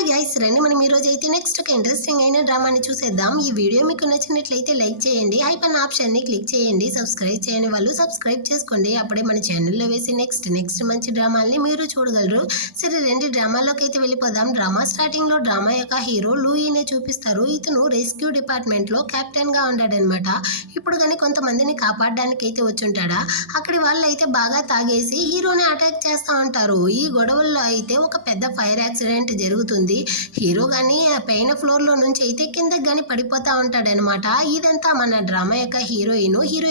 Hi guys, రండి మనం ఈరోజు అయితే నెక్స్ట్ ఒక ఇంట్రెస్టింగ్ అయిన డ్రామాని చూసేద్దాం. ఈ వీడియో మీకు నచ్చినట్లయితే లైక్ చేయండి, హైప్ ఆప్షన్ని క్లిక్ చేయండి, సబ్స్క్రైబ్ చేయని వాళ్ళు సబ్స్క్రైబ్ చేసుకోండి. అప్పుడే మన ఛానల్లో వేసి నెక్స్ట్ మంచి డ్రామాల్ని మీరు చూడగలరు. సరే రెండు డ్రామాలోకి అయితే వెళ్ళిపోదాం. డ్రామా స్టార్టింగ్లో డ్రామా యొక్క హీరో లూయినే చూపిస్తారు. ఇతను రెస్క్యూ డిపార్ట్మెంట్లో కెప్టెన్గా ఉన్నాడనమాట. ఇప్పుడు కానీ కొంతమందిని కాపాడడానికి అయితే వచ్చుంటాడా. అక్కడి వాళ్ళు అయితే బాగా తాగేసి హీరోని అటాక్ చేస్తూ ఉంటారు. ఈ గొడవల్లో అయితే ఒక పెద్ద ఫైర్ యాక్సిడెంట్ జరుగుతుంది. హీరో గాని పైన ఫ్లోర్ లో నుంచి అయితే కిందకి గాని పడిపోతా ఉంటాడనమాట. ఇదంతా మన డ్రామా యొక్క హీరో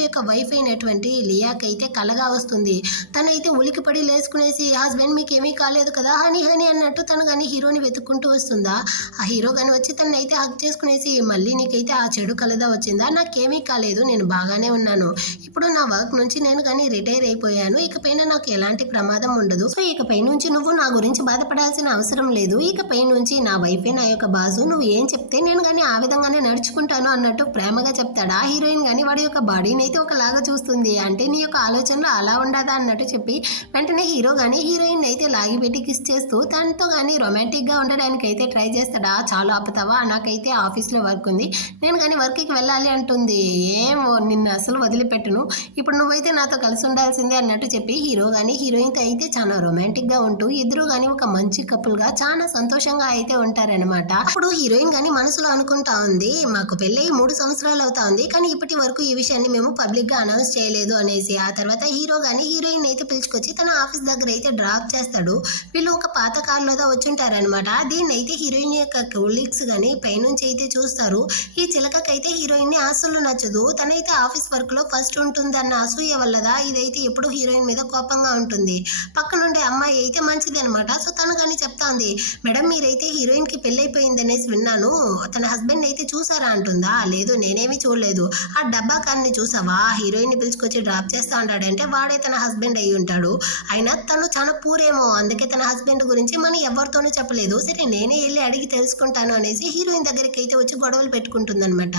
యొక్క వైఫ్ అయినటువంటి లియాకి అయితే కలగా వస్తుంది. తనైతే ఉలికిపడి లేసుకునేసి హస్బెండ్ మీకు ఏమీ కాలేదు కదా హనీ అన్నట్టు తను కానీ హీరోని వెతుక్కుంటూ వస్తుందా. ఆ హీరో గాని వచ్చి తను అయితే హక్ చేసుకునేసి మళ్ళీ నీకైతే ఆ చెడు కలదా వచ్చిందా, నాకేమీ కాలేదు, నేను బాగానే ఉన్నాను, ఇప్పుడు నా వర్క్ నుంచి నేను కానీ రిటైర్ అయిపోయాను, ఇకపైన నాకు ఎలాంటి ప్రమాదం ఉండదు, సో ఇకపై నుంచి నువ్వు నా గురించి బాధపడాల్సిన అవసరం లేదు, ఇకపై నుంచి నా వైఫే నా యొక్క బాసు, నువ్వు ఏం చెప్తే నేను కానీ ఆ విధంగానే నడుచుకుంటాను అన్నట్టు ప్రేమగా చెప్తాడా. హీరోయిన్ కానీ వాడి యొక్క బాడీని అయితే ఒకలాగా చూస్తుంది. అంటే నీ యొక్క ఆలోచనలు అలా ఉండదా అన్నట్టు చెప్పి వెంటనే హీరో కానీ హీరోయిన్ అయితే లాగి పెట్టి కిస్ చేస్తూ తనతో కానీ రొమాంటిక్గా ఉండడానికి అయితే ట్రై చేస్తాడా. చాలా ఆపుతావా, నాకైతే ఆఫీస్లో వర్క్ ఉంది, నేను కానీ వర్క్కి వెళ్ళాలి అంటుంది. ఏమో నిన్ను అసలు వదిలిపెట్టును, ఇప్పుడు నువ్వైతే నాతో కలిసి ఉండాల్సిందే అన్నట్టు చెప్పి హీరో కానీ హీరోయిన్తో అయితే చాలా రొమాంటిక్గా ఉంటూ ఇద్దరు కానీ ఒక మంచి కపుల్గా చాలా సంతోషంగా అయితే ఉంటారనమాట. అప్పుడు హీరోయిన్ కానీ మనసులో అనుకుంటా ఉంది, మాకు పెళ్ళి 3 సంవత్సరాలు అవుతా ఉంది, కానీ ఇప్పటి వరకు ఈ విషయాన్ని మేము పబ్లిక్ గా అనౌన్స్ చేయలేదు అనేసి. ఆ తర్వాత హీరో కానీ హీరోయిన్ అయితే పిలుచుకొచ్చి తన ఆఫీస్ దగ్గర అయితే డ్రాప్ చేస్తాడు. వీళ్ళు ఒక పాత కారులో వచ్చుంటారనమాట. దీన్ని అయితే హీరోయిన్ యొక్క కొలీగ్స్ కానీ పైనుంచి అయితే చూస్తారు. ఈ చిలకకైతే హీరోయిన్ ని అసలు నచ్చదు. తనైతే ఆఫీస్ వర్క్ లో ఫస్ట్ ఉంటుంది అన్న అసూయ వల్లదా ఇదైతే ఎప్పుడు హీరోయిన్ మీద కోపంగా ఉంటుంది. పక్కనుండే అమ్మాయి అయితే మంచిది అనమాట. సో తను కానీ చెప్తాంది, మేడం మీరైతే హీరోయిన్ కి పెళ్ళైపోయింది అనేసి విన్నాను, తన హస్బెండ్ అయితే చూసారా అంటుందా. లేదు నేనేమి చూడలేదు, ఆ డబ్బా కార్ని చూసావా, హీరోయిన్ ని పిలుచుకొచ్చి డ్రాప్ చేస్తా ఉంటాడంటే వాడే తన హస్బెండ్ అయి ఉంటాడు, అయినా తను చాలా పూరేమో, అందుకే తన హస్బెండ్ గురించి మనం ఎవరితోనూ చెప్పలేదు, సరే నేనే వెళ్ళి అడిగి తెలుసుకుంటాను అనేసి హీరోయిన్ దగ్గరికి అయితే వచ్చి గొడవలు పెట్టుకుంటుందన్నమాట.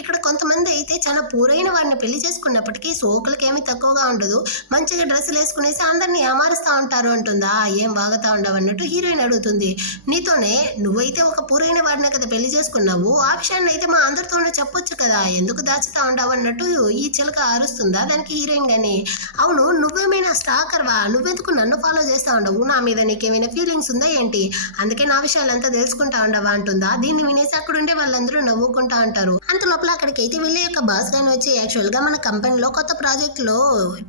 ఇక్కడ కొంతమంది అయితే చాలా పూరైన వాడిని పెళ్లి చేసుకున్నప్పటికీ సోకులకి ఏమి తక్కువగా ఉండదు, మంచిగా డ్రెస్సులు వేసుకునేసి అందరినీ ఏమారుస్తూ ఉంటారు అంటుందా. ఏం వాగుతా ఉండవు అన్నట్టు హీరోయిన్ అడుగుతుంది. నీతోనే నువ్వైతే ఒక పూరైన వాడినే కదా పెళ్లి చేసుకున్నావు, ఆ విషయాన్ని అయితే మా అందరితోనే చెప్పొచ్చు కదా, ఎందుకు దాచుతా ఉండవు అన్నట్టు ఈ చిలక అరుస్తుందా. దానికి హీరోయిన్ గాని, అవును నువ్వేమైనా స్టాకర్వా, నువ్వెందుకు నన్ను ఫాలో చేస్తా ఉండవు, నా మీద నీకేమైనా ఫీలింగ్స్ ఉందా ఏంటి, అందుకే నా విషయాలంతా తెలుసుకుంటా ఉండవా అంటుందా. దీన్ని వినేసి అక్కడుండే వాళ్ళందరూ నవ్వుకుంటా ఉంటారు. అంత లోపల అక్కడికి అయితే వీళ్ళ యొక్క బాస్ గాని వచ్చి యాక్చువల్ గా మన కంపెనీలో కొత్త ప్రాజెక్ట్ లో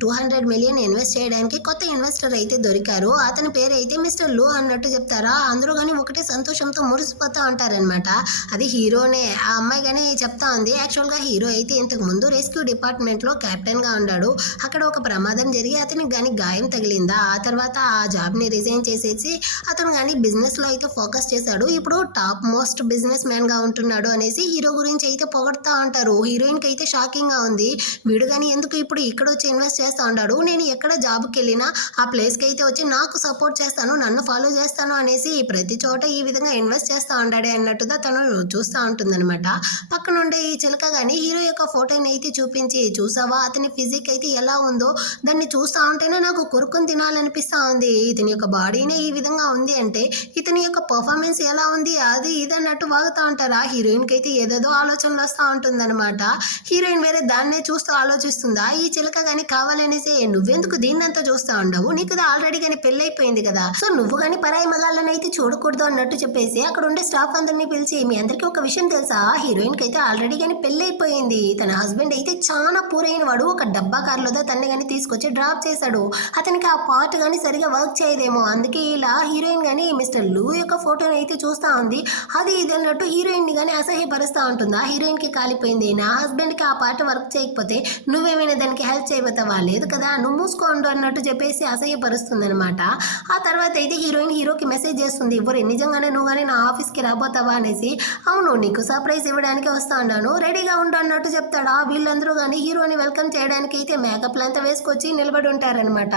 200 మిలియన్ ఇన్వెస్ట్ చేయడానికి కొత్త ఇన్వెస్టర్ అయితే దొరికారు, అతని పేరు అయితే మిస్టర్ లూ అన్నట్టు చెప్తారా. అందరూ కానీ ఒకటే సంతోషంతో మురిసిపోతా ఉంటారనమాట. అది హీరోనే. ఆ అమ్మాయి కానీ చెప్తా ఉంది, యాక్చువల్ గా హీరో అయితే ఇంతకు ముందు రెస్క్యూ డిపార్ట్మెంట్ లో కెప్టెన్ గా ఉన్నాడు, అక్కడ ఒక ప్రమాదం జరిగి అతనికి కానీ గాయం తగిలిందా, ఆ తర్వాత ఆ జాబ్ ని రిజైన్ చేసేసి అతను కానీ బిజినెస్ లో అయితే ఫోకస్ చేశాడు, ఇప్పుడు టాప్ మోస్ట్ బిజినెస్ మ్యాన్ గా ఉంటున్నాడు అనేసి హీరో గురించి అయితే పొగడుతూ ఉంటారు. హీరోయిన్ కి అయితే షాకింగ్ గా ఉంది, వీడు కానీ ఎందుకు ఇప్పుడు ఇక్కడ వచ్చి ఇన్వెస్ట్ చేస్తూ ఉన్నాడు, నేను ఎక్కడ జాబ్కి వెళ్ళినా ఆ ప్లేస్ కి అయితే వచ్చి నాకు సపోర్ట్ చేస్తాను, నన్ను ఫాలో చేస్తాను అనేసి ప్రతి చోట ఈ విధంగా ఇన్వెస్ట్ చేస్తూ ఉంటాడే అన్నట్టుగా తను చూస్తూ ఉంటుందన్నమాట. పక్కనుండే ఈ చిలక కానీ హీరో యొక్క ఫోటోని అయితే చూపించి, చూసావా అతని ఫిజిక్ అయితే ఎలా ఉందో, దాన్ని చూస్తూ ఉంటేనే నాకు కొరుకుని తినాలనిపిస్తూ ఉంది, ఇతని యొక్క బాడీనే ఈ విధంగా ఉంది అంటే ఇతని యొక్క పర్ఫార్మెన్స్ ఎలా ఉంది అది ఇది అన్నట్టు వాగుతూ ఉంటారా. హీరోయిన్కి అయితే ఏదేదో ఆలోచనలు వస్తూ ఉంటుందన్నమాట. హీరోయిన్ వేరే దాన్నే చూస్తూ ఆలోచిస్తుందా. ఈ చిలక కానీ కావాలనేసి నువ్వెందుకు దీన్నంతా చూస్తూ ఉండవు, నీకు ఆల్రెడీ కానీ పెళ్ళైపోయింది కదా, సో నువ్వు కానీ పరాయి మగాళ్ళని అయితే చూడకూడదు అన్నట్టు చెప్పేసి అక్కడ ఉండే స్టాఫ్ అందరినీ పిలిచి, మీ అందరికీ ఒక విషయం తెలుసా, హీరోయిన్ కి అయితే ఆల్రెడీ కానీ పెళ్ళైపోయింది, తన హస్బెండ్ అయితే చాలా పూరైన వాడు, ఒక డబ్బా కారులో తన్ని కానీ తీసుకొచ్చి డ్రాప్ చేశాడు, అతనికి ఆ పార్ట్ కానీ సరిగా వర్క్ చేయదేమో, అందుకే ఇలా హీరోయిన్ కానీ మిస్టర్ లూ యొక్క ఫోటోని అయితే చూస్తూ ఉంది. అది ఇది అన్నట్టు హీరోయిన్ ని కానీ అసహ్యపరుస్తూ ఉంటుందా. హీరోయిన్ కి కాలిపోయింది, నా హస్బెండ్ కి ఆ పార్ట్ వర్క్ చేయకపోతే నువ్వేమైనా దానికి హెల్ప్ చేయబోతావా, లేదు కదా నువ్వు మూసుకోండు అన్నట్టు చెప్పేసి అసహ్యపరుస్తుంది అనమాట. ఆ తర్వాత అయితే హీరోయిన్ హీరోకి మెసేజ్ చేస్తుంది, ఇవ్వరు నిజంగానే నువ్వు కానీ నా ఆఫీస్కి రాబోతావా అనేసి. అవును నీకు సర్ప్రైజ్ ఇవ్వడానికి వస్తా ఉన్నాను, రెడీగా ఉండు అన్నట్టు చెప్తాడా. వీళ్ళందరూ కానీ హీరోని వెల్కమ్ చేయడానికి అయితే మేకప్ అంతా వేసుకొచ్చి నిలబడి ఉంటారనమాట.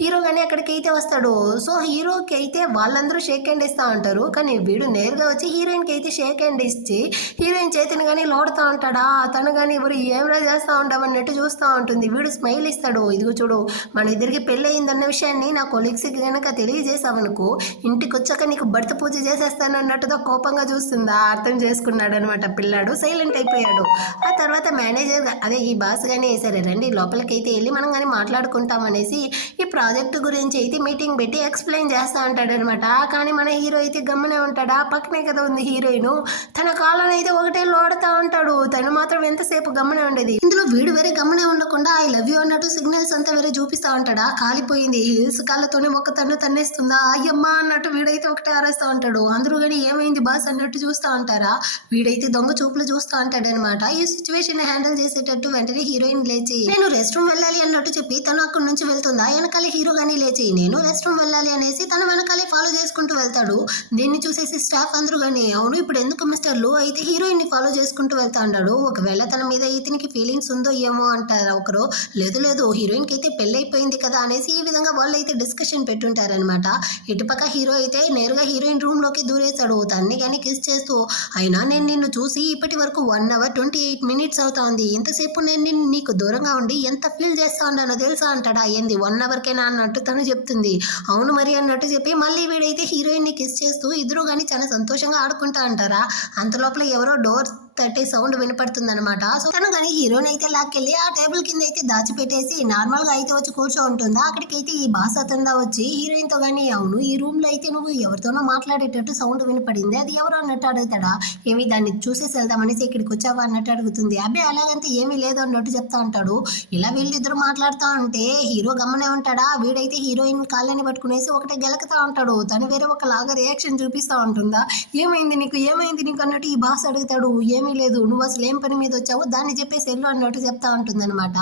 హీరో కానీ అక్కడికి అయితే వస్తాడు. సో హీరోకి అయితే వాళ్ళందరూ షేక్ హ్యాండ్ ఇస్తూ ఉంటారు, కానీ వీడు నేరుగా వచ్చి హీరోయిన్కి అయితే షేక్ హ్యాండ్ ఇచ్చి హీరోయిన్ చేతిని కానీ లోడుతూ ఉంటాడా. తను కానీ ఎవరు ఏమైనా చేస్తూ ఉంటామన్నట్టు చూస్తూ ఉంటుంది. వీడు స్మైల్ ఇస్తాడు, ఇదిగో చూడు మన ఇద్దరికి పెళ్ళి అయిందన్న విషయాన్ని నా కొలీగ్స్కి కనుక తెలియజేసావనుకో ఇంటికి వచ్చాక నీకు భర్త పూజ చేసేస్తాను అన్నట్టుగా కోపంగా చూస్తుందా అర్థం చేసుకున్నాడు అనమాట పిల్లాడు. సైలెంట్ అయిపోయాడు. ఆ తర్వాత మేనేజర్ అదే ఈ బాస్ కానీ సరే రండి లోపలికైతే వెళ్ళి మనం కానీ మాట్లాడుకుంటాం అనేసి ఈ ప్రాజెక్ట్ గురించి అయితే మీటింగ్ పెట్టి ఎక్స్ప్లెయిన్ చేస్తా అంటాడనమాట. కానీ మన హీరో అయితే గమ్మునే ఉంటాడా, పక్కనే కదా ఉంది హీరోయిన్, తన కాళ్ళని అయితే ఒకటే లోడుతా ఉంటాడు. తను మాత్రం ఎంతసేపు గమ్మునే ఉండేది. ఇందులో వీడు వేరే గమ్మునే ఉండకుండా ఐ లవ్ యూ అన్నట్టు సిగ్నల్స్ అంతా వేరే చూపిస్తా ఉంటాడా. కాలిపోయింది హీల్స్ కాళ్ళతోనే ఒక తన్ను తన్నేస్తుందా అయ్యమ్మ అన్నట్టు వీడైతే ఒకటే ఆరేస్తా ఉంటాడు. అందరూ కానీ ఏమైంది బాస్ అన్నట్టు చూస్తా ఉంటారా. వీడైతే దొంగ చూపులు చూస్తా అంటాడనమాట. ఈ సిచ్యువేషన్ హ్యాండిల్ చేసేటట్టు వెంటనే హీరోయిన్ లేచి నేను రెస్ట్ రూమ్ వెళ్ళాలి అన్నట్టు చెప్పి తను అక్కడి నుంచి వెళ్తుందా. వెనకాలే హీరో గానీ లేచి నేను రెస్ట్ రూమ్ వెళ్ళాలి అనేసి తన వెనకాలే ఫాలో చేసుకుంటూ వెళ్తాడు. దీన్ని చూసేసి స్టాఫ్ అందరూ కానీ అవును ఇప్పుడు ఎందుకు మిస్టర్ లు అయితే హీరోయిన్ ని ఫాలో చేసుకుంటూ వెళ్తా ఉంటాడు. ఒకవేళ తన మీద ఇతనికి ఫీలింగ్స్ ఉందో ఏమో అంటారా ఒకరు. లేదు లేదు హీరోయిన్ కి అయితే పెళ్ళైపోయింది కదా అనేసి ఈ విధంగా వాళ్ళు అయితే డిస్కషన్ పెట్టుంటారనమాట. ఇటుపక్క హీరో అయితే నేరుగా హీరోయిన్ రూమ్ లోకి దూరేశాడు. తన్ని కానీ కిస్ చేస్తూ అయినా నేను నిన్ను చూసి ఇప్పటి వరకు 1 hour 28 minutes అవుతోంది. ఇంతసేపు నేను నీకు దూరంగా ఉండి ఎంత ఫీల్ చేస్తా ఉన్నానో తెలుసా అంటాడా. ఏంది 1 hour కేనా అన్నట్టు తను చెప్తుంది. అవును మరి అన్నట్టు చెప్పి మళ్ళీ వీడైతే హీరోయిన్ ని కిస్ చేస్తూ ఇద్దరు కానీ చాలా సంతోషంగా ఆడుకుంటా అంటారా. అంత లోపల ఎవరో డోర్ తట్టే సౌండ్ వినపడుతుంది అనమాట. సో తను కానీ హీరోని అయితే లాక్కెళ్ళి ఆ టేబుల్ కింద అయితే దాచిపెట్టేసి నార్మల్ గా అయితే వచ్చి కూర్చో ఉంటుందా. అక్కడికైతే ఈ బాస్ అతందా వచ్చి హీరోయిన్ తో కానీ అవును ఈ రూమ్ లో అయితే నువ్వు ఎవరితోనో మాట్లాడేటట్టు సౌండ్ వినపడింది అది ఎవరు అన్నట్టు అడుగుతాడా. ఏమి దాన్ని చూసేసి వెళ్దామనేసి ఇక్కడికి వచ్చావా అన్నట్టు అడుగుతుంది. అబ్బాయి అలాగంటే ఏమీ లేదు అన్నట్టు చెప్తా ఉంటాడు. ఇలా వీళ్ళిద్దరు మాట్లాడుతూ ఉంటే హీరో గమ్మనే ఉంటాడా. వీడైతే హీరోయిన్ కాళ్ళని పట్టుకునేసి ఒకటే గెలకుతా ఉంటాడు. తను వేరే ఒకలాగా రియాక్షన్ చూపిస్తా ఉంటుందా. ఏమైంది నీకు అన్నట్టు ఈ బాస్ అడుగుతాడు. ఏమీ లేదు నువ్వు అసలు ఏం పని మీద వచ్చావు దాన్ని చెప్పేసి వెళ్ళు అన్నట్టు చెప్తా ఉంటుంది అనమాట.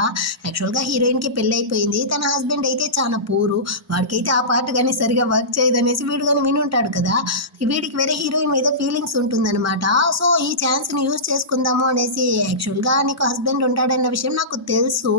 యాక్చువల్గా హీరోయిన్ కి పెళ్ళి అయిపోయింది. తన హస్బెండ్ అయితే చాలా పూరు. వాడికైతే ఆ పార్ట్ కానీ సరిగా వర్క్ చేయదనేసి వీడు కానీ విని ఉంటాడు కదా. వీడికి వేరే హీరోయిన్ మీద ఫీలింగ్స్ ఉంటుందన్నమాట. సో ఈ ఛాన్స్ ని యూజ్ చేసుకుందాము అనేసి యాక్చువల్గా నీకు హస్బెండ్ ఉంటాడన్న విషయం నాకు తెలుసు.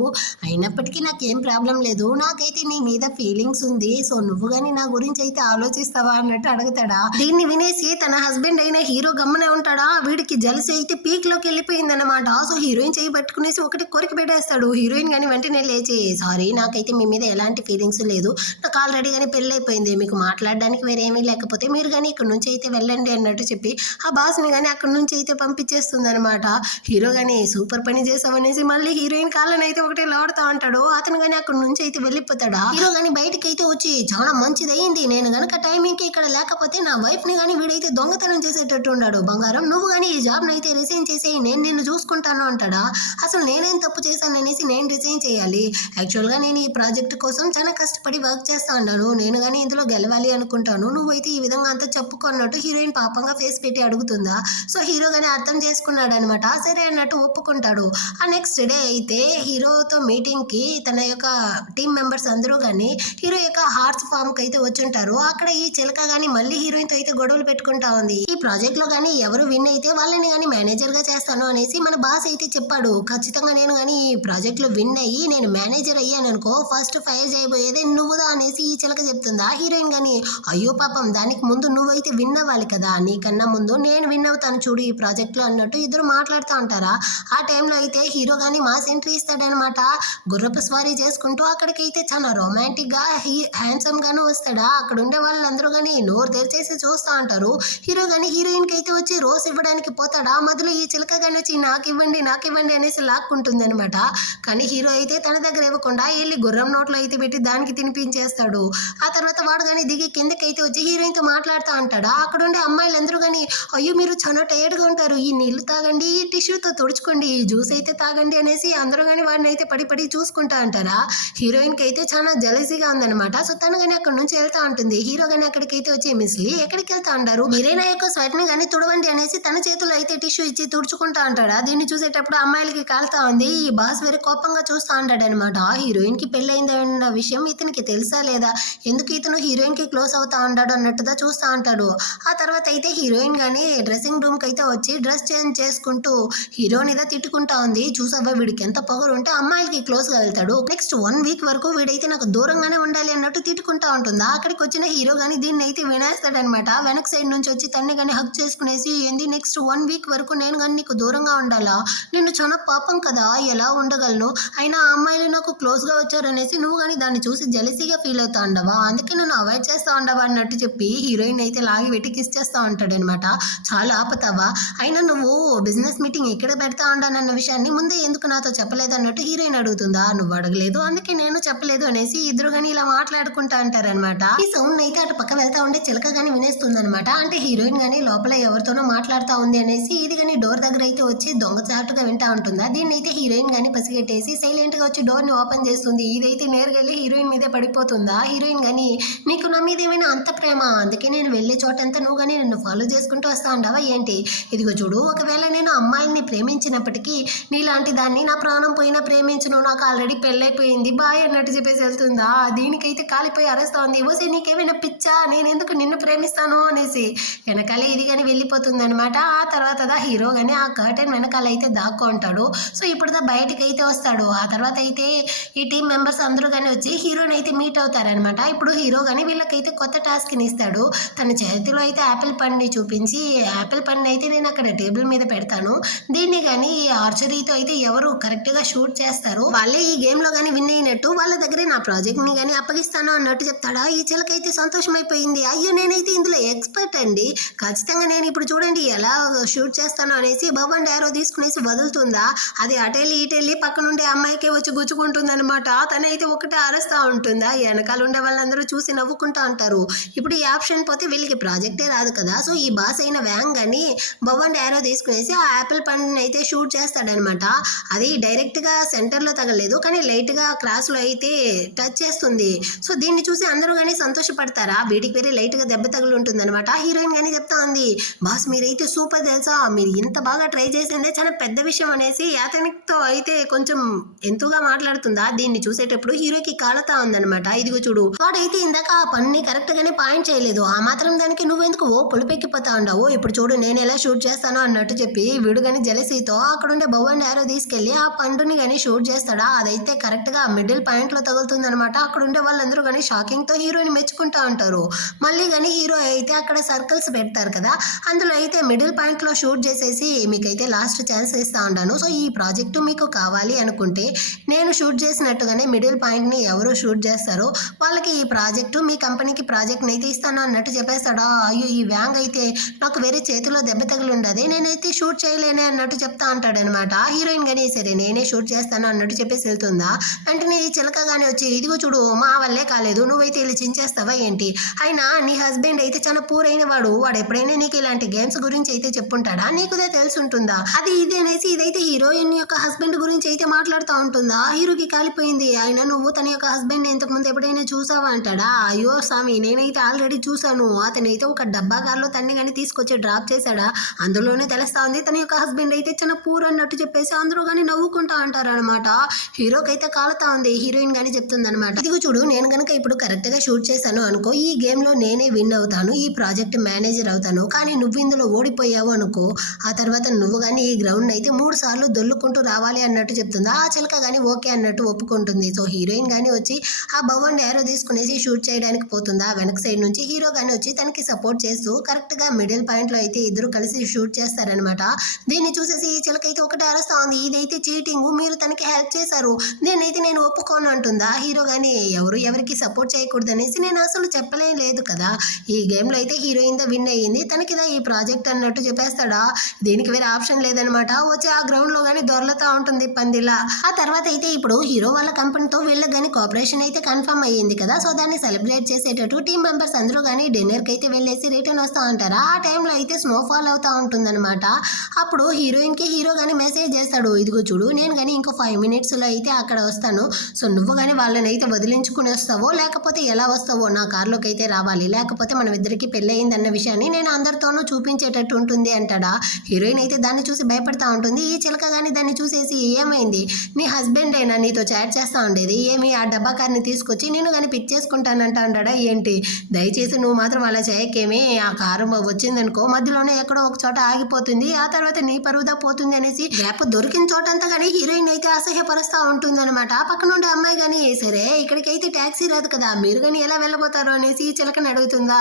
అయినప్పటికీ నాకేం ప్రాబ్లం లేదు. నాకైతే నీ మీద ఫీలింగ్స్ ఉంది. సో నువ్వు కానీ నా గురించి అయితే ఆలోచిస్తావా అన్నట్టు అడుగుతాడా. దీన్ని వినేసి తన హస్బెండ్ అయిన హీరో గమ్మనే ఉంటాడా. వీడికి జలసి అయితే పీక్ లోకి వెళ్ళిపోయింది అనమాట. సో హీరోయిన్ చేయి పట్టుకునేసి ఒకటి కొరికి పెట్టేస్తాడు. హీరోయిన్ కానీ వెంటనే లేచి సారీ నాకైతే మీ మీద ఎలాంటి ఫీలింగ్స్ లేదు. నాకు ఆల్రెడీ కానీ పెళ్ళి అయిపోయింది. మీకు మాట్లాడడానికి వేరేమీ లేకపోతే మీరు కానీ ఇక్కడ నుంచి అయితే వెళ్ళండి అన్నట్టు చెప్పి ఆ బాస్ని కానీ అక్కడ నుంచి అయితే పంపించేస్తుంది అనమాట. హీరో కానీ సూపర్ పని చేసామనేసి మళ్ళీ హీరోయిన్ కాళ్ళని అయితే ఒకటే లాడుతా ఉంటాడు. అతను కానీ అక్కడ నుంచి అయితే వెళ్ళిపోతాడా. హీరో కానీ బయటకి అయితే వచ్చి చాలా మంచిదయింది నేను గనక టైమింగ్ కి ఇక్కడ లేకపోతే నా వైఫ్ ని కానీ వీడైతే దొంగతనం చేసేటట్టు ఉన్నాడు. బంగారం నువ్వు కానీ ఈ జాబ్ అయితే రిజైన్ చేసి నేను నిన్ను చూసుకుంటాను అంటాడా. అసలు నేనేం తప్పు చేశాను అనేసి నేను రిజైన్ చేయాలి. యాక్చువల్గా నేను ఈ ప్రాజెక్ట్ కోసం చాలా కష్టపడి వర్క్ చేస్తా ఉన్నాను. నేను కానీ ఇందులో గెలవాలి అనుకుంటాను. నువ్వైతే ఈ విధంగా అంతా చెప్పుకున్నట్టు హీరోయిన్ పాపంగా ఫేస్ పెట్టి అడుగుతుందా. సో హీరో కానీ అర్థం చేసుకున్నాడు అనమాట. సరే అన్నట్టు ఒప్పుకుంటాడు. ఆ నెక్స్ట్ డే అయితే హీరోతో మీటింగ్ కి తన యొక్క టీమ్ మెంబర్స్ అందరూ కానీ హీరో యొక్క హార్ట్స్ ఫామ్ కి అయితే వచ్చుంటారు. అక్కడ ఈ చిలక కానీ మళ్ళీ హీరోయిన్ తో అయితే గొడవలు పెట్టుకుంటా ఉంది. ఈ ప్రాజెక్ట్ లో కానీ ఎవరు విన్ అయితే వాళ్ళని కానీ మేనేజర్ గా చేస్తాను అనేసి మన బాస్ అయితే చెప్పాడు. ఖచ్చితంగా నేను కానీ ఈ ప్రాజెక్ట్ లో విన్ అయ్యి నేను మేనేజర్ అయ్యాను అనుకో ఫస్ట్ ఫైర్ చేయబోయేది నువ్వుదా అనేసి ఈ చిలక చెప్తుందా. హీరోయిన్ కానీ అయ్యో పాపం దానికి ముందు నువ్వైతే విన్ అవ్వాలి కదా, నీకన్నా ముందు నేను విన్ అవుతాను చూడు ఈ ప్రాజెక్ట్ లో అన్నట్టు ఇద్దరు మాట్లాడుతూ ఉంటారా. ఆ టైంలో అయితే హీరో కానీ మాస్ ఎంట్రీ ఇస్తాడనమాట. గుర్రపు స్వారీ చేసుకుంటూ అక్కడికైతే చాలా రొమాంటిక్ గా హ్యాండ్సమ్ గాను వస్తాడా. అక్కడ ఉండే వాళ్ళందరూ కానీ నోరు తెరిచేసి చూస్తూ ఉంటారు. హీరో కానీ హీరోయిన్ కి అయితే వచ్చి రోజ్ ఇవ్వడానికి పోతాడా. మధ్యలో ఈ చిలక కానీ వచ్చి నాకివ్వండి అనేసి లాక్కుంటుంది అనమాట. కానీ హీరో అయితే తన దగ్గర ఇవ్వకుండా వెళ్ళి గుర్రం నోట్లో అయితే పెట్టి దానికి తినిపించేస్తాడు. ఆ తర్వాత వాడు కానీ దిగి కిందకైతే వచ్చి హీరోయిన్ తో మాట్లాడుతూ ఉంటాడా. అక్కడ ఉండే అమ్మాయిలందరూ కానీ అయ్యో మీరు చాలా టైర్డ్ గా ఉంటారు, ఈ నీళ్లు తాగండి, ఈ టిష్యూతో తుడుచుకోండి, ఈ జ్యూస్ అయితే తాగండి అనేసి అందరూ కానీ వాడిని అయితే పడి చూసుకుంటా అంటారా. హీరోయిన్ కి అయితే చాలా జలసీగా ఉందన్నమాట. సో తను కానీ అక్కడ నుంచి వెళ్తా ఉంటుంది. హీరో కానీ అక్కడికైతే వచ్చి మిస్లీ ఎక్కడికి వెళ్తా అంటారు, మీరే నా యొక్క స్వెట్ ని కానీ తుడవండి అనేసి తన చేతిలో అయితే టిష్యూ ఇచ్చి తుడుచుకుంటా అంటాడా. దీన్ని చూసేటప్పుడు అమ్మాయిలకి కాలుతా ఉంది. ఈ బాస్ వేరే కోపంగా చూస్తా ఉంటాడు అనమాట. హీరోయిన్ కి పెళ్ళైందన్న విషయం ఇతనికి తెలుసా లేదా, ఎందుకు ఇతను హీరోయిన్ కి క్లోజ్ అవుతా ఉంటాడు అన్నట్టుగా చూస్తా ఉంటాడు. ఆ తర్వాత అయితే హీరోయిన్ గానీ డ్రెస్సింగ్ రూమ్ కి అయితే వచ్చి డ్రెస్ చేంజ్ చేసుకుంటూ హీరోని ఏదో తిట్టుకుంటా ఉంది. చూసావా వీడికి ఎంత పొగరు ఉంటే అమ్మాయిలకి క్లోజ్ గా వెళ్తాడు. నెక్స్ట్ 1 week వరకు వీడైతే నాకు దూరంగానే ఉండాలి అన్నట్టు తిట్టుకుంటా ఉంటుందా. అక్కడికి వచ్చిన హీరో గానీ దీన్ని అయితే వినేస్తాడనమాట. వెనక్ సైడ్ నుంచి వచ్చి తన్ని కానీ హక్ చేసుకునేసి ఏంది నెక్స్ట్ 1 week వరకు నేను కానీ నీకు దూరంగా ఉండాలా? నిన్ను చాలా పాపం కదా, ఎలా ఉండగలను? అయినా ఆ అమ్మాయిలు నాకు క్లోజ్గా వచ్చారనేసి నువ్వు కానీ దాన్ని చూసి జెలసీగా ఫీల్ అవుతా ఉండవా? అందుకే నన్ను అవాయిడ్ చేస్తా ఉండవా అన్నట్టు చెప్పి హీరోయిన్ అయితే లాగి పెట్టి కిస్ చేస్తా ఉంటాడనమాట. చాలా ఆపుతావా? అయినా నువ్వు బిజినెస్ మీటింగ్ ఎక్కడ పెడతా ఉండానన్న విషయాన్ని ముందే ఎందుకు నాతో చెప్పలేదు అన్నట్టు హీరోయిన్ అడుగుతుందా? నువ్వు అడగలేదు అందుకే నేను చెప్పలేదు అనేసి ఇద్దరు కానీ ఇలా మాట్లాడుకుంటా అంటారనమాట. ఈ సౌండ్ అయితే అటు పక్క వెళ్తా ఉంటే చిలక కానీ వినేస్తుందనమాట. అంటే హీరోయిన్ కానీ లోపల ఎవరితోనో మాట్లాడుతా ఉంది అనేసి ఇది కానీ డోర్ దగ్గర అయితే వచ్చి దొంగచాటుగా వింటా ఉంటుందా. దీన్ని అయితే హీరోయిన్ కానీ పసిగట్టేసి సైలెంట్ గా వచ్చి డోర్ ని ఓపెన్ చేస్తుంది. ఇదైతే నేరుగా వెళ్ళి హీరోయిన్ మీదే పడిపోతుందా. హీరోయిన్ కానీ నీకు నా మీద ఏమైనా అంత ప్రేమ, అందుకే నేను వెళ్ళే చోటంతా నువ్వు కానీ నన్ను ఫాలో చేసుకుంటూ వస్తా ఉండవా ఏంటి? ఇదిగో చూడు, ఒకవేళ నేను అమ్మాయిల్ని ప్రేమించినప్పటికీ నీలాంటి దాన్ని నా ప్రాణం పోయినా ప్రేమించను, నాకు ఆల్రెడీ పెళ్ళైపోయింది బాయ్ అన్నట్టు చెప్పేసి వెళ్తుందా. దీనికైతే కాలిపోయి అరుస్తా ఉంది. ఓసే నీకేమైనా పిచ్చా, నేను ఎందుకు నిన్ను ప్రేమిస్తాను అనేసి వెనకాలే ఇది కానీ వెళ్ళిపోతుంది అనమాట. ఆ తర్వాత హీరో కానీ ఆ కర్టెన్ వెనకాల అయితే దాక్కుంటాడు. సో ఇప్పుడు బయటకు అయితే వస్తాడు. ఆ తర్వాత అయితే ఈ టీం మెంబర్స్ అందరూ కానీ వచ్చి హీరోని అయితే మీట్ అవుతారనమాట. ఇప్పుడు హీరో కానీ వీళ్ళకైతే కొత్త టాస్క్ని ఇస్తాడు. తన చేతిలో అయితే యాపిల్ పండుని చూపించి యాపిల్ పండుని అయితే నేను అక్కడ టేబుల్ మీద పెడతాను, దీన్ని కానీ ఆర్చరీతో అయితే ఎవరు కరెక్ట్గా షూట్ చేస్తారు వాళ్ళే ఈ గేమ్లో కానీ విన్ అయినట్టు, వాళ్ళ దగ్గరే నా ప్రాజెక్ట్ని కానీ అప్పగిస్తాను అన్నట్టు చెప్తాడా. ఈ చిలకైతే సంతోషమైపోయింది. అయ్యో నేనైతే ఇందులో ఎక్స్పర్ట్ అండి, ఖచ్చితంగా నేను ఇప్పుడు చూడండి ఎలా షూట్ చేస్తాను అనేసి బవ్ అండ్ యారో తీసుకునేసి వదులుతుందా. అది అటెళ్ళి ఇటెళ్ళి పక్కనుండే అమ్మాయికే వచ్చి గుచ్చుకుంటుంది అనమాట. తనైతే ఒకటే అరుస్తూ ఉంటుందా. వెనకాల ఉండే వాళ్ళందరూ చూసి నవ్వుకుంటా ఉంటారు. ఇప్పుడు ఈ ఆప్షన్ పోతే వీళ్ళకి ప్రాజెక్టే రాదు కదా. సో ఈ బాస్ అయిన వ్యాంగ్ అని బవ్ అండ్ యారో తీసుకునేసి ఆ యాపిల్ పండుని అయితే షూట్ చేస్తాడనమాట. అది డైరెక్ట్గా సెంటర్లో తగలేదు కానీ లైట్గా క్రాస్లో అయితే టచ్ చేస్తుంది. సో దీన్ని చూసి అందరూ కానీ సంతోషపడతారా. వీటికి వేరే లైట్గా దెబ్బ తగులు ఉంటుంది అనమాట. హీరోయిన్ కానీ చెప్తా ఉంది, బాస్ మీరైతే సూపర్ తెలుసా, మీరు ఇంత బాగా ట్రై చేసిందే చాలా పెద్ద విషయం అనేసి అతనితో అయితే కొంచెం ఎంతగా మాట్లాడుతుందా. దీన్ని చూసేటప్పుడు హీరోకి కాలుతా ఉందనమాట. ఇదిగో చూడు, వాడైతే ఇందాక ఆ పని కరెక్ట్ గానే పాయింట్ చేయలేదు, ఆ మాత్రం దానికి నువ్వెందుకు పులిపెక్కిపోతా ఉండవు, ఇప్పుడు చూడు నేను ఎలా షూట్ చేస్తాను అన్నట్టు చెప్పి వీడు కానీ జెలసీతో అక్కడ ఉండే బవ్ అండ్ యారో తీసుకెళ్లి ఆ పండుని కానీ షూట్ చేస్తాడా. అదైతే కరెక్ట్ గా మిడిల్ పాయింట్ లో తగులుతుంది అనమాట. అక్కడ ఉండే వాళ్ళందరూ కానీ షాకింగ్ తో హీరోని మెచ్చుకుంటా ఉంటారు. మళ్ళీ కానీ హీరో అయితే అక్కడ సర్కిల్స్ పెడతారు కదా, అందులో అయితే మిడిల్ పాయింట్ లో షూట్ చేసేసి మీకైతే లాస్ట్ ఛాన్స్ ఇస్తా ఉంటాను. సో ఈ ప్రాజెక్టు మీకు కావాలి అనుకుంటే నేను షూట్ చేసినట్టుగానే మిడిల్ పాయింట్ ని ఎవరు షూట్ చేస్తారో వాళ్ళకి ఈ ప్రాజెక్టు మీ కంపెనీకి ప్రాజెక్ట్ అయితే ఇస్తాను అన్నట్టు చెప్పేస్తాడా. అయ్యో ఈ వ్యాంగ్ అయితే నాకు వేరే చేతిలో దెబ్బ తగిలి ఉండదు, నేనైతే షూట్ చేయలేనే అన్నట్టు చెప్తా ఉంటాడనమాట. హీరోయిన్ కానీ సరే నేనే షూట్ చేస్తాను అన్నట్టు చెప్పేసి వెళ్తుందా. వెంటనే ఈ చిలక కానీ వచ్చి ఇదిగో చూడు మా వల్లే కాలేదు, నువ్వైతే ఇలా చించేస్తావా ఏంటి, అయినా నీ హస్బెండ్ అయితే చాలా పూరైన వాడు ఎప్పుడైనా నీకు ఇలాంటి గేమ్స్ గురించి అయితే చెప్పుంటాడా, నీకుదే తెలిసి ఉంటుందా, అది ఇది అనేసి ఇదైతే హీరోయిన్ యొక్క హస్బెండ్ గురించి అయితే మాట్లాడుతూ ఉంటుందా. హీరోకి కాలిపోయింది. అయినా నువ్వు తన యొక్క హస్బెండ్ ఇంతకు ముందు ఎప్పుడైనా చూసావా అంటాడా. అయ్యో స్వామి నేనైతే ఆల్రెడీ చూసాను, అతనైతే ఒక డబ్బా కార్లో తన్ని కానీ తీసుకొచ్చి డ్రాప్ చేశాడా, అందులోనే తెలుస్తా ఉంది తన యొక్క హస్బెండ్ అయితే చిన్న పూర్ అన్నట్టు చెప్పేసి అందరూ కానీ నవ్వుకుంటా అంటారు అనమాట. హీరోకి అయితే కాలుతా ఉంది. హీరోయిన్ కానీ చెప్తుంది అనమాట, ఇదిగో చూడు నేను కనుక ఇప్పుడు కరెక్ట్ గా షూట్ చేశాను అనుకో, ఈ గేమ్ లో నేనే విన్ అవుతాను, ఈ ప్రాజెక్ట్ మేనేజర్ అవుతాను, కానీ నువ్వు ఇందులో ఓడిపోయావు అనుకో ఆ తర్వాత నువ్వు కానీ ఈ గ్రౌండ్ అయితే 3 సార్లు దొల్లుకుంటూ రావాలి అన్నట్టు చెప్తుంది. ఆ చిలక కానీ ఓకే అన్నట్టు ఒప్పుకుంటుంది. సో హీరోయిన్ కానీ వచ్చి ఆ బవ్ అండ్ యారో తీసుకునేసి షూట్ చేయడానికి పోతుందా. వెనక సైడ్ నుంచి హీరో కానీ వచ్చి తనకి సపోర్ట్ చేస్తూ కరెక్ట్ గా మిడిల్ పాయింట్ లో అయితే ఇద్దరు కలిసి షూట్ చేస్తారనమాట. దీన్ని చూసేసి ఈ చిలక అయితే ఒకటే అరుస్తా ఉంది, ఇదైతే చీటింగ్, మీరు తనకి హెల్ప్ చేశారు, దీన్నైతే నేను ఒప్పుకోను అంటుందా. హీరో కానీ ఎవరికి సపోర్ట్ చేయకూడదు అనేసి నేను అసలు చెప్పలేదు కదా, ఈ గేమ్ లో అయితే హీరోయిన్ దా విన్ అయ్యింది, తనకిదా ఈ ప్రాజెక్ట్ అన్నట్టు చెప్పేస్తాడా. దీనికి వేరే ఆప్షన్ లేదనమాట. వచ్చి ఆ గ్రౌండ్ లో కానీ దొరలుతా ఉంటుంది పందిలా. ఆ తర్వాత అయితే ఇప్పుడు హీరో వాళ్ళ కంపెనీతో వీళ్ళకి కానీ కోఆపరేషన్ అయితే కన్ఫర్మ్ అయ్యింది కదా. సో దాన్ని సెలబ్రేట్ చేసేటట్టు టీం మెంబర్స్ అందరూ కానీ డిన్నర్ కి అయితే వెళ్ళేసి రిటర్న్ వస్తా ఉంటారా. ఆ టైంలో అయితే స్నోఫాల్ అవుతా ఉంటుందన్నమాట. అప్పుడు హీరోయిన్ కి హీరో కానీ మెసేజ్ చేస్తాడు, ఇదిగో చూడు నేను కానీ ఇంకో 5 minutes లో అయితే అక్కడ వస్తాను, సో నువ్వు కానీ వాళ్ళని అయితే వదిలించుకుని వస్తావో లేకపోతే ఎలా వస్తావో నా కార్లోకి అయితే రావాలి, లేకపోతే మనం ఇద్దరికి పెళ్ళి అయింది అన్న విషయాన్ని నేను అందరితోనూ చూపించేటట్టు ఉంటుంది అంటాడా. హీరోయిన్ అయితే దాన్ని చూసి భయపడతా ఉంటుంది. ఈ చిలక కానీ దాన్ని చూసేసి ఏమైంది, నీ హస్బెండ్ అయినా నీతో చాట్ చేస్తా ఉండేది, ఏమి ఆ డబ్బా కార్ని తీసుకొచ్చి నేను కానీ పిక్ చేసుకుంటానంట అంటాడా ఏంటి, దయచేసి నువ్వు మాత్రం అలా చేయకేమి, ఆ కారు వచ్చిందనుకో మధ్యలోనే ఎక్కడో ఒక చోట ఆగిపోతుంది, ఆ తర్వాత నీ పరువుదా పోతుంది అనేసి గ్యాప్ దొరికిన చోటంతా కానీ హీరోయిన్ అయితే అసహ్యపరుస్తూ ఉంటుంది అనమాట. పక్కన ఉండే అమ్మాయి కానీ సరే ఇక్కడికైతే ట్యాక్సీ రాదు కదా, మీరు కానీ ఎలా వెళ్ళబోతారు అనేసి చిలకని అడుగుతుందా.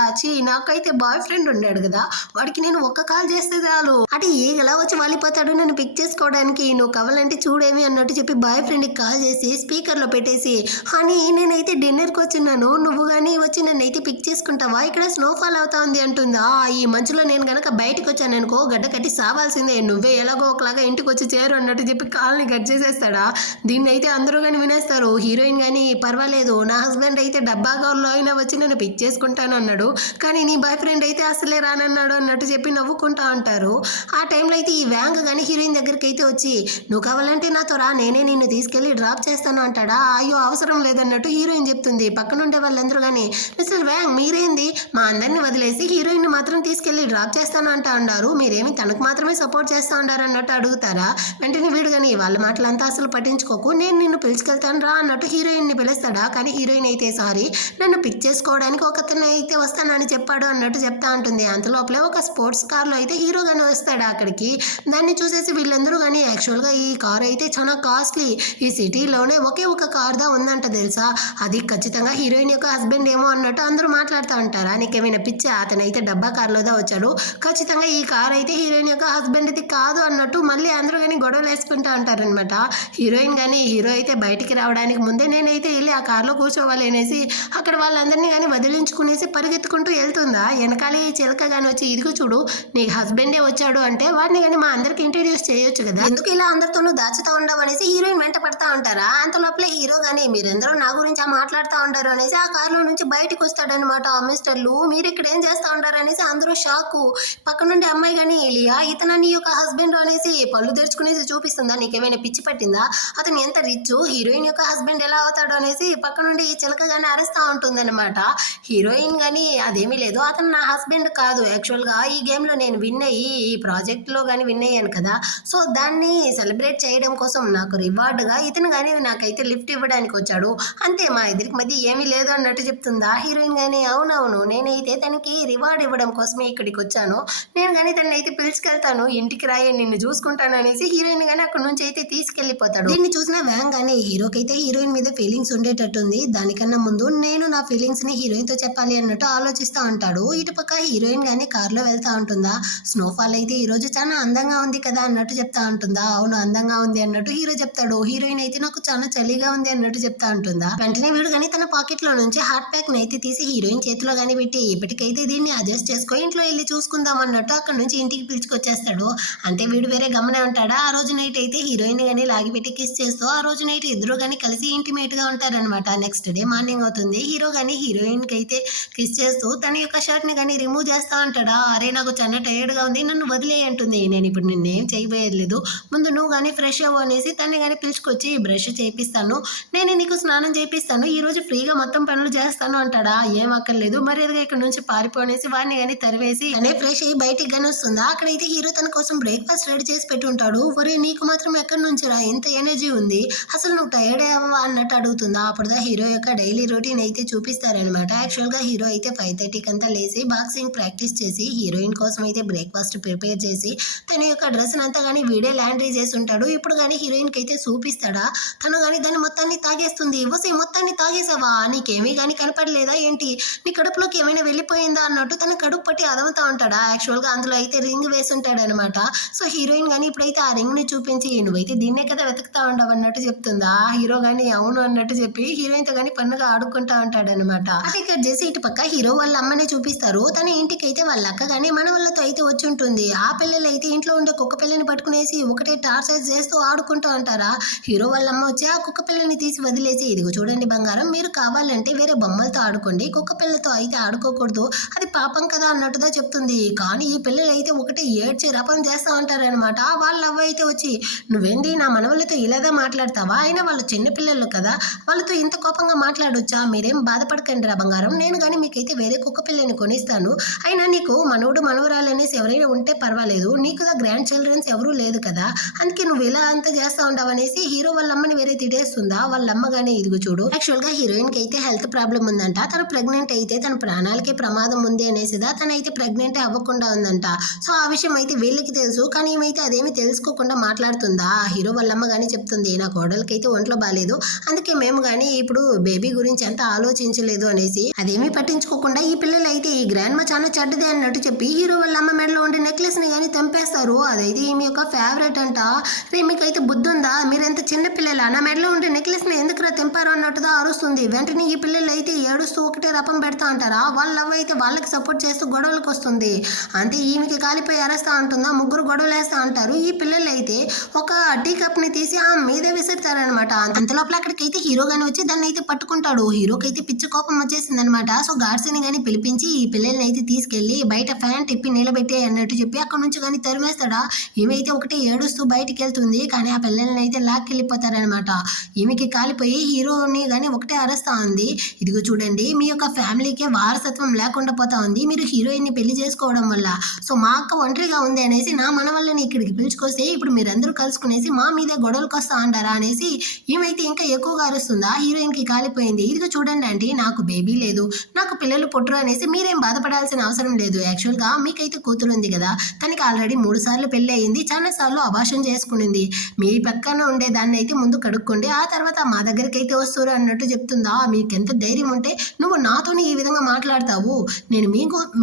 నాకైతే బాయ్ ఫ్రెండ్ ఉండాడు కదా, వాడికి నేను ఒక్క కాల్ చేస్తే చాలు అటు ఈగలా వచ్చి వాలిపోతాడు నన్ను పిక్ చేసుకోవడానికి, నువ్వు కావాలంటే చూడేమి అన్నట్టు చెప్పి బాయ్ ఫ్రెండ్కి కాల్ చేసి స్పీకర్లో పెట్టేసి, హనీ నేనైతే డిన్నర్కి వచ్చినాను, నువ్వు కానీ వచ్చి నన్ను అయితే పిక్ చేసుకుంటావా, ఇక్కడ స్నోఫాల్ అవుతా ఉంది అంటుందా. ఈ మంచులో నేను కనుక బయటకు వచ్చాను అనుకో గడ్డ కట్టి సావాల్సిందే, నువ్వే ఎలాగో ఒకలాగా ఇంటికి వచ్చి చేరు అన్నట్టు చెప్పి కాల్ని కట్ చేసేస్తాడా. దీన్ని అయితే అందరూ కానీ వినేస్తారు. హీరోయిన్ కానీ పర్వాలేదు నా హస్బెండ్ అయితే డబ్బా కాల్లో అయినా వచ్చి నన్ను పిక్ చేసుకుంటాను అన్నాడు, కానీ నీ బాయ్ ఫ్రెండ్ అయితే అసలే రానన్నాడు అన్నట్టు చెప్పి నవ్వుకుంటా ఉంటారు. ఆ టైంలో అయితే ఈ వ్యాంగ్ కానీ హీరోయిన్ దగ్గరికి అయితే వచ్చి, నువ్వు కావాలంటే నాతో రా, నేనే నిన్ను తీసుకెళ్లి డ్రాప్ చేస్తాను అంటాడా. అయ్యో అవసరం లేదన్నట్టు హీరోయిన్ చెప్తుంది. పక్కనుండే వాళ్ళందరూ కానీ, మిస్టర్ వ్యాంగ్ మీరేంది మా అందరిని వదిలేసి హీరోయిన్ మాత్రం తీసుకెళ్లి డ్రాప్ చేస్తాను అంటా ఉన్నారు, మీరేమి తనకు మాత్రమే సపోర్ట్ చేస్తా ఉంటారు అన్నట్టు అడుగుతారా. వెంటనే వీడు కానీ వాళ్ళ మాటలంతా అసలు పట్టించుకోకు, నేను నిన్ను పిలుచుకెళ్తాను రా అన్నట్టు హీరోయిన్ని పిలుస్తాడా. కానీ హీరోయిన్ అయితే సారీ నన్ను పిక్ చేసుకోవడానికి ఒకతను అయితే వస్తానని చెప్పాడు అన్నట్టు చెప్తా ఉంటుంది. అంతలోపలే ఒక స్పోర్ట్స్ కార్లో అయితే హీరో కానీ వస్తాడు అక్కడికి. దాన్ని చూసేసి వీళ్ళందరూ కానీ యాక్చువల్గా ఈ కార్ అయితే చాలా కాస్ట్లీ, ఈ సిటీలోనే ఒకే ఒక కార్దా ఉందంట తెలుసా, అది ఖచ్చితంగా హీరోయిన్ యొక్క హస్బెండ్ ఏమో అన్నట్టు అందరూ మాట్లాడుతూ ఉంటారా. నీకేమైనా పిచ్చా, అతనైతే డబ్బా కార్లోదా వచ్చాడు, ఖచ్చితంగా ఈ కార్ అయితే హీరోయిన్ యొక్క హస్బెండ్ది కాదు అన్నట్టు మళ్ళీ అందరూ కానీ గొడవలు వేసుకుంటూ ఉంటారనమాట. హీరోయిన్ కానీ హీరో అయితే బయటికి రావడానికి ముందే నేనైతే వెళ్ళి ఆ కార్లో కూర్చోవాలి అనేసి అక్కడ వాళ్ళందరినీ కానీ వదిలించుకునేసి పరిగెత్తుకుంటూ వెళ్తుందా. వెనకాలే ఈ చిలక కానీ వచ్చి, ఇదిగో చూడు నీ హస్బెండే వచ్చాడు అంటే వాడిని కానీ మా అందరికి ఇంట్రడ్యూస్ చేయొచ్చు కదా, ఎందుకు ఇలా అందరితోనూ దాచుతూ ఉండవు అనేసి హీరోయిన్ వెంట పడతా ఉంటారా. అంత లోపల హీరో కానీ మీరందరూ నా గురించి మాట్లాడుతూ ఉంటారు అనేసి ఆ కార్లో నుంచి బయటకు వస్తాడనమాట. మిస్టర్లు మీరు ఇక్కడ ఏం చేస్తూ ఉంటారు అనేసి అందరూ షాకు. పక్క నుండి అమ్మాయి కానీ ఎలియా ఇతను నీ యొక్క హస్బెండ్ అనేసి పళ్ళు తెరుచుకునేసి చూపిస్తుందా, నీకేమైనా పిచ్చి పట్టిందా, అతను ఎంత రిచ్, హీరోయిన్ యొక్క హస్బెండ్ ఎలా అవుతాడు అనేసి పక్క నుండి ఈ చిలక కానీ అరుస్తూ ఉంటుందన్నమాట. హీరోయిన్ కానీ అదేమీ లేదు, అతను నా హస్బెండ్ కాదు, యాక్చువల్గా ఈ గేమ్లో నేను విన్ అయ్యి ఈ ప్రాజెక్ట్లో కానీ విన్ అయ్యాను కదా, సో దాన్ని సెలబ్రేట్ చేయడం కోసం నాకు రివార్డుగా ఇతను కానీ నాకైతే లిఫ్ట్ ఇవ్వడానికి వచ్చాడు, అంతే మా ఇద్దరికి మధ్య ఏమీ లేదు అన్నట్టు చెప్తుందా. హీరోయిన్ కానీ అవునవును నేనైతే తనకి రివార్డ్ ఇవ్వడం కోసమే ఇక్కడికి వచ్చాను, నేను కానీ తనని అయితే పిలుచుకెళ్తాను, ఇంటికి రాయి నిన్ను చూసుకుంటాను అనేసి హీరోయిన్ కానీ అక్కడ నుంచి అయితే తీసుకెళ్లిపోతాడు. దీన్ని చూసిన వ్యాంగ్ కానీ హీరోకి అయితే హీరోయిన్ మీద ఫీలింగ్స్ ఉండేటట్టుంది, దానికన్నా ముందు నేను నా ఫీలింగ్స్ ని హీరోయిన్ తో చెప్పాలి అన్నట్టు ఆలోచిస్తూ ఉంటాడు. ఇటు పక్క హీరోయిన్ కానీ కార్లో వెళ్తా ఉంటుందా, స్నోఫాల్ అయితే ఈ రోజు చాలా అందంగా ఉంది కదా అన్నట్టు చెప్తా ఉంటుందా. అవును అందంగా ఉంది అన్నట్టు హీరో చెప్తాడు. హీరోయిన్ అయితే నాకు చాలా చలిగా ఉంది అన్నట్టు చెప్తా ఉంటుందా. వెంటనే వీడు కానీ తన పాకెట్ లో నుంచి హార్ట్ ప్యాక్ ని అయితే తీసి హీరోయిన్ చేతిలో కానీ పెట్టి, ఇప్పటికైతే దీన్ని అడ్జస్ట్ చేసుకో ఇంట్లో వెళ్ళి చూసుకుందాం అన్నట్టు అక్కడ నుంచి ఇంటికి పిలుచుకొచ్చేస్తాడు. అంటే వీడు వేరే గమనే ఉంటాడా. ఆ రోజు నైట్ అయితే హీరోయిన్ కానీ లాగి పెట్టి కిస్ చేస్తూ ఆ రోజు నైట్ ఇద్దరు కానీ కలిసి ఇంటిమేట్ గా ఉంటారనమాట. నెక్స్ట్ డే మార్నింగ్ అవుతుంది, హీరో కానీ హీరోయిన్ కి అయితే కిస్ చేస్తూ తన యొక్క షర్ట్ ని కానీ రిమూవ్ చేస్తా ఉంటాడా. అరే నాకు చాలా టైర్డ్ గా ఉంది నన్ను వదిలే అంటుంది, నేను ఇప్పుడు నిన్నేం చేయబోయలేదు, ముందు నువ్వు కానీ ఫ్రెష్ అవ్వు అనేసి తన్ని కానీ పిలుచుకొచ్చి బ్రష్ చేపిస్తాను, నేను నీకు స్నానం చేపిస్తాను, ఈ రోజు ఫ్రీగా మొత్తం పనులు చేస్తాను అంటాడా. ఏం అక్కర్లేదు మరి ఎదుగా ఇక్కడ నుంచి పారిపోనేసి వాడిని కానీ తరివేసి అనే ఫ్రెష్ అయ్యి బయటికి కానీ వస్తుందా. అక్కడైతే హీరో తన కోసం బ్రేక్ఫాస్ట్ రెడీ చేసి పెట్టి ఉంటాడు. ఒరే నీకు మాత్రం ఎక్కడి నుంచి రా ఎంత ఎనర్జీ ఉంది, అసలు నువ్వు టైర్డ్ అవ్వవా అన్నట్టు అడుగుతుందా. అప్పుడుదా హీరో యొక్క డైలీ రొటీన్ అయితే చూపిస్తారనమాట. యాక్చువల్ గా హీరో అయితే 5:30కి అంతా లేసి బాక్సింగ్ ప్రాక్టీస్ చేసి హీరోయిన్ కోసం అయితే బ్రేక్ఫాస్ట్ ప్రిపేర్ చేసి తన యొక్క డ్రెస్ అంతా కానీ వీడే లాండ్రీ చేసి ఉంటాడు. ఇప్పుడు కానీ హీరోయిన్ కి అయితే చూపిస్తాడా, తను కానీ దాన్ని మొత్తాన్ని తాగేస్తుంది. వసే మొత్తాన్ని తాగేసావా, నీకేమీ కానీ కనపడలేదా ఏంటి, నీ కడుపులోకి ఏమైనా వెళ్ళిపోయిందా అన్నట్టు తన కడుపు పట్టి అదవుతా ఉంటాడా. యాక్చువల్ గా అందులో అయితే రింగ్ వేసి ఉంటాడు అనమాట. సో హీరోయిన్ కానీ ఇప్పుడైతే ఆ రింగ్ ని చూపించి నువ్వైతే దీన్నే కదా వెతుకుతా ఉండవు అన్నట్టు చెప్తుందా. హీరో కానీ అవును అన్నట్టు చెప్పి హీరోయిన్ తో కానీ పన్నుగా ఆడుకుంటా ఉంటాడు అనమాట. ఇక్కడ చేసి ఇటు పక్క హీరో వాళ్ళ అమ్మనే చూపిస్తారు. తన ఇంటికి అయితే వాళ్ళ అక్క కానీ మన వాళ్ళతో అయితే వచ్చి ఉంటుంది. ఆ పిల్లలు అయితే ఇంట్లో ఉండే కుక్క పిల్లని పట్టుకునేసి ఒకటే టార్చర్ చేస్తూ ఆడుకుంటూ ఉంటారా. హీరో వాళ్ళ అమ్మ వచ్చి ఆ కుక్క పిల్లని తీసి వదిలేసి, ఇదిగో చూడండి బంగారం మీరు కావాలంటే వేరే బొమ్మలతో ఆడుకోండి, కుక్క పిల్లతో అయితే ఆడుకోకూడదు, అది పాపం కదా అన్నట్టుగా చెప్తుంది. కానీ ఈ పిల్లలు అయితే ఒకటి ఏడ్చి రపం చేస్తూ ఉంటారనమాట. వాళ్ళ అవ్వ అయితే వచ్చి, నువ్వేంది నా మనవలతో ఇలాగా మాట్లాడతావా, అయినా వాళ్ళు చిన్న పిల్లలు కదా వాళ్ళతో ఇంత కోపంగా మాట్లాడొచ్చా, మీరేం బాధపడకండి రా బంగారం, నేను కానీ మీకైతే వేరే కుక్క పిల్లని కొనిస్తాను, అయినా నీకు మనవుడు మనవరాలు అనేసి ఎవరైనా ఉంటే పర్వాలేదు, నీకు దా గ్రాండ్ చిల్డ్రన్స్ ఎవరూ లేదు కదా, అందుకే నువ్వు ఇలా అంతా చేస్తా ఉండవు అనేసి హీరో వాళ్ళ అమ్మని వేరే తిట్టేస్తుందా. వాళ్ళ అమ్మ కానీ ఇదిగో చూడు యాక్చువల్ గా హీరోయిన్ కి అయితే హెల్త్ ప్రాబ్లం ఉందంట, తను ప్రెగ్నెంట్ అయితే తన ప్రాణాలకి ప్రమాదం ఉంది అనేసిదా తనైతే ప్రెగ్నెంట్ అవ్వకుండా ఉందంట. సో ఆ విషయం అయితే వీళ్ళకి తెలుసు, కానీ ఏమైతే అదేమి తెలుసుకోకుండా మాట్లాడుతుందా. హీరో వాళ్ళమ్మ కానీ చెప్తుంది, నా కోడలికి అయితే ఒంట్లో బాగాలేదు, అందుకే మేము కానీ ఇప్పుడు బేబీ గురించి అంత ఆలోచించలేదు అనేసి అదేమీ పట్టించుకోకుండా ఈ పిల్లలు అయితే ఈ గ్రాండ్ మా చాలా చెడ్డదే అన్నట్టు చెప్పి హీరో వాళ్ళ అమ్మ మెడలో ఉండే నెక్లెస్ నెక్లెస్ ని కానీ తెంపేస్తారు. అదైతే ఈమె యొక్క ఫేవరెట్ అంట. రే మీకైతే బుద్ధి ఉందా, మీరెంత చిన్న పిల్లల నా మెడలో ఉండే నెక్లెస్ ని ఎందుకురా తెంపారు అన్నట్టుగా అరుస్తుంది. వెంటనే ఈ పిల్లలు అయితే ఏడుస్తూ ఒకటే రపం పెడతా అంటారా. వాళ్ళ లవ్ అయితే వాళ్ళకి సపోర్ట్ చేస్తూ గొడవలకు వస్తుంది. అంతే ఈమెకి కాలిపోయి అరేస్తా అంటుందా, ముగ్గురు గొడవలు వేస్తా అంటారు. ఈ పిల్లలు అయితే ఒక టీ కప్ ని తీసి ఆ మీదే విసురుతారనమాట. అంతలోపల అక్కడికైతే హీరో గాని వచ్చి దాన్ని అయితే పట్టుకుంటాడు. హీరోకి అయితే పిచ్చి కోపం వచ్చేసింది అనమాట. సో గార్డ్స్ ని గాని పిలిపించి ఈ పిల్లల్ని అయితే తీసుకెళ్లి బయట ఫ్యాన్ తిప్పి నిలబెట్టే అన్నట్టు చెప్పి అక్కడ నుంచి కానీ తరిమేస్తాడా. ఈమెయితే ఒకటే ఏడుస్తూ బయటికి వెళ్తుంది. కానీ ఆ పిల్లల్ని అయితే లాక్కెళ్ళిపోతారనమాట. ఈమెకి కాలిపోయి హీరోని కానీ ఒకటే అరుస్తా ఉంది. ఇదిగో చూడండి, మీ యొక్క ఫ్యామిలీకే వారసత్వం లేకుండా పోతా ఉంది మీరు హీరోయిన్ ని పెళ్లి చేసుకోవడం వల్ల. సో మా అక్క ఒంటరిగా ఉంది అనేసి నా మన వల్లని ఇక్కడికి పిలుచుకొస్తే ఇప్పుడు మీరందరూ కలుసుకునేసి మా మీదే గొడవలకు వస్తా అంటారా అనేసి ఈమెయితే ఇంకా ఎక్కువగా అరుస్తుందా. హీరోయిన్ కి కాలిపోయింది. ఇదిగో చూడండి ఆంటీ, నాకు బేబీ లేదు, నాకు పిల్లలు పుట్టరు అనేసి మీరేం బాధపడాల్సిన అవసరం లేదు. యాక్చువల్ గా మీకైతే కూతురు ఉంది కదా, తనకి ఆల్రెడీ 3 సార్లు పెళ్లి అయింది, చాలా సార్లు అబార్షన్ చేసుకునింది. మీ పక్కన ఉండే దాన్ని అయితే ముందు కడుక్కోండి, ఆ తర్వాత మా దగ్గరికి అయితే వస్తారు అన్నట్టు చెప్తుందా. మీకెంత ధైర్యం ఉంటే నువ్వు నాతోని ఈ విధంగా మాట్లాడతావు, నేను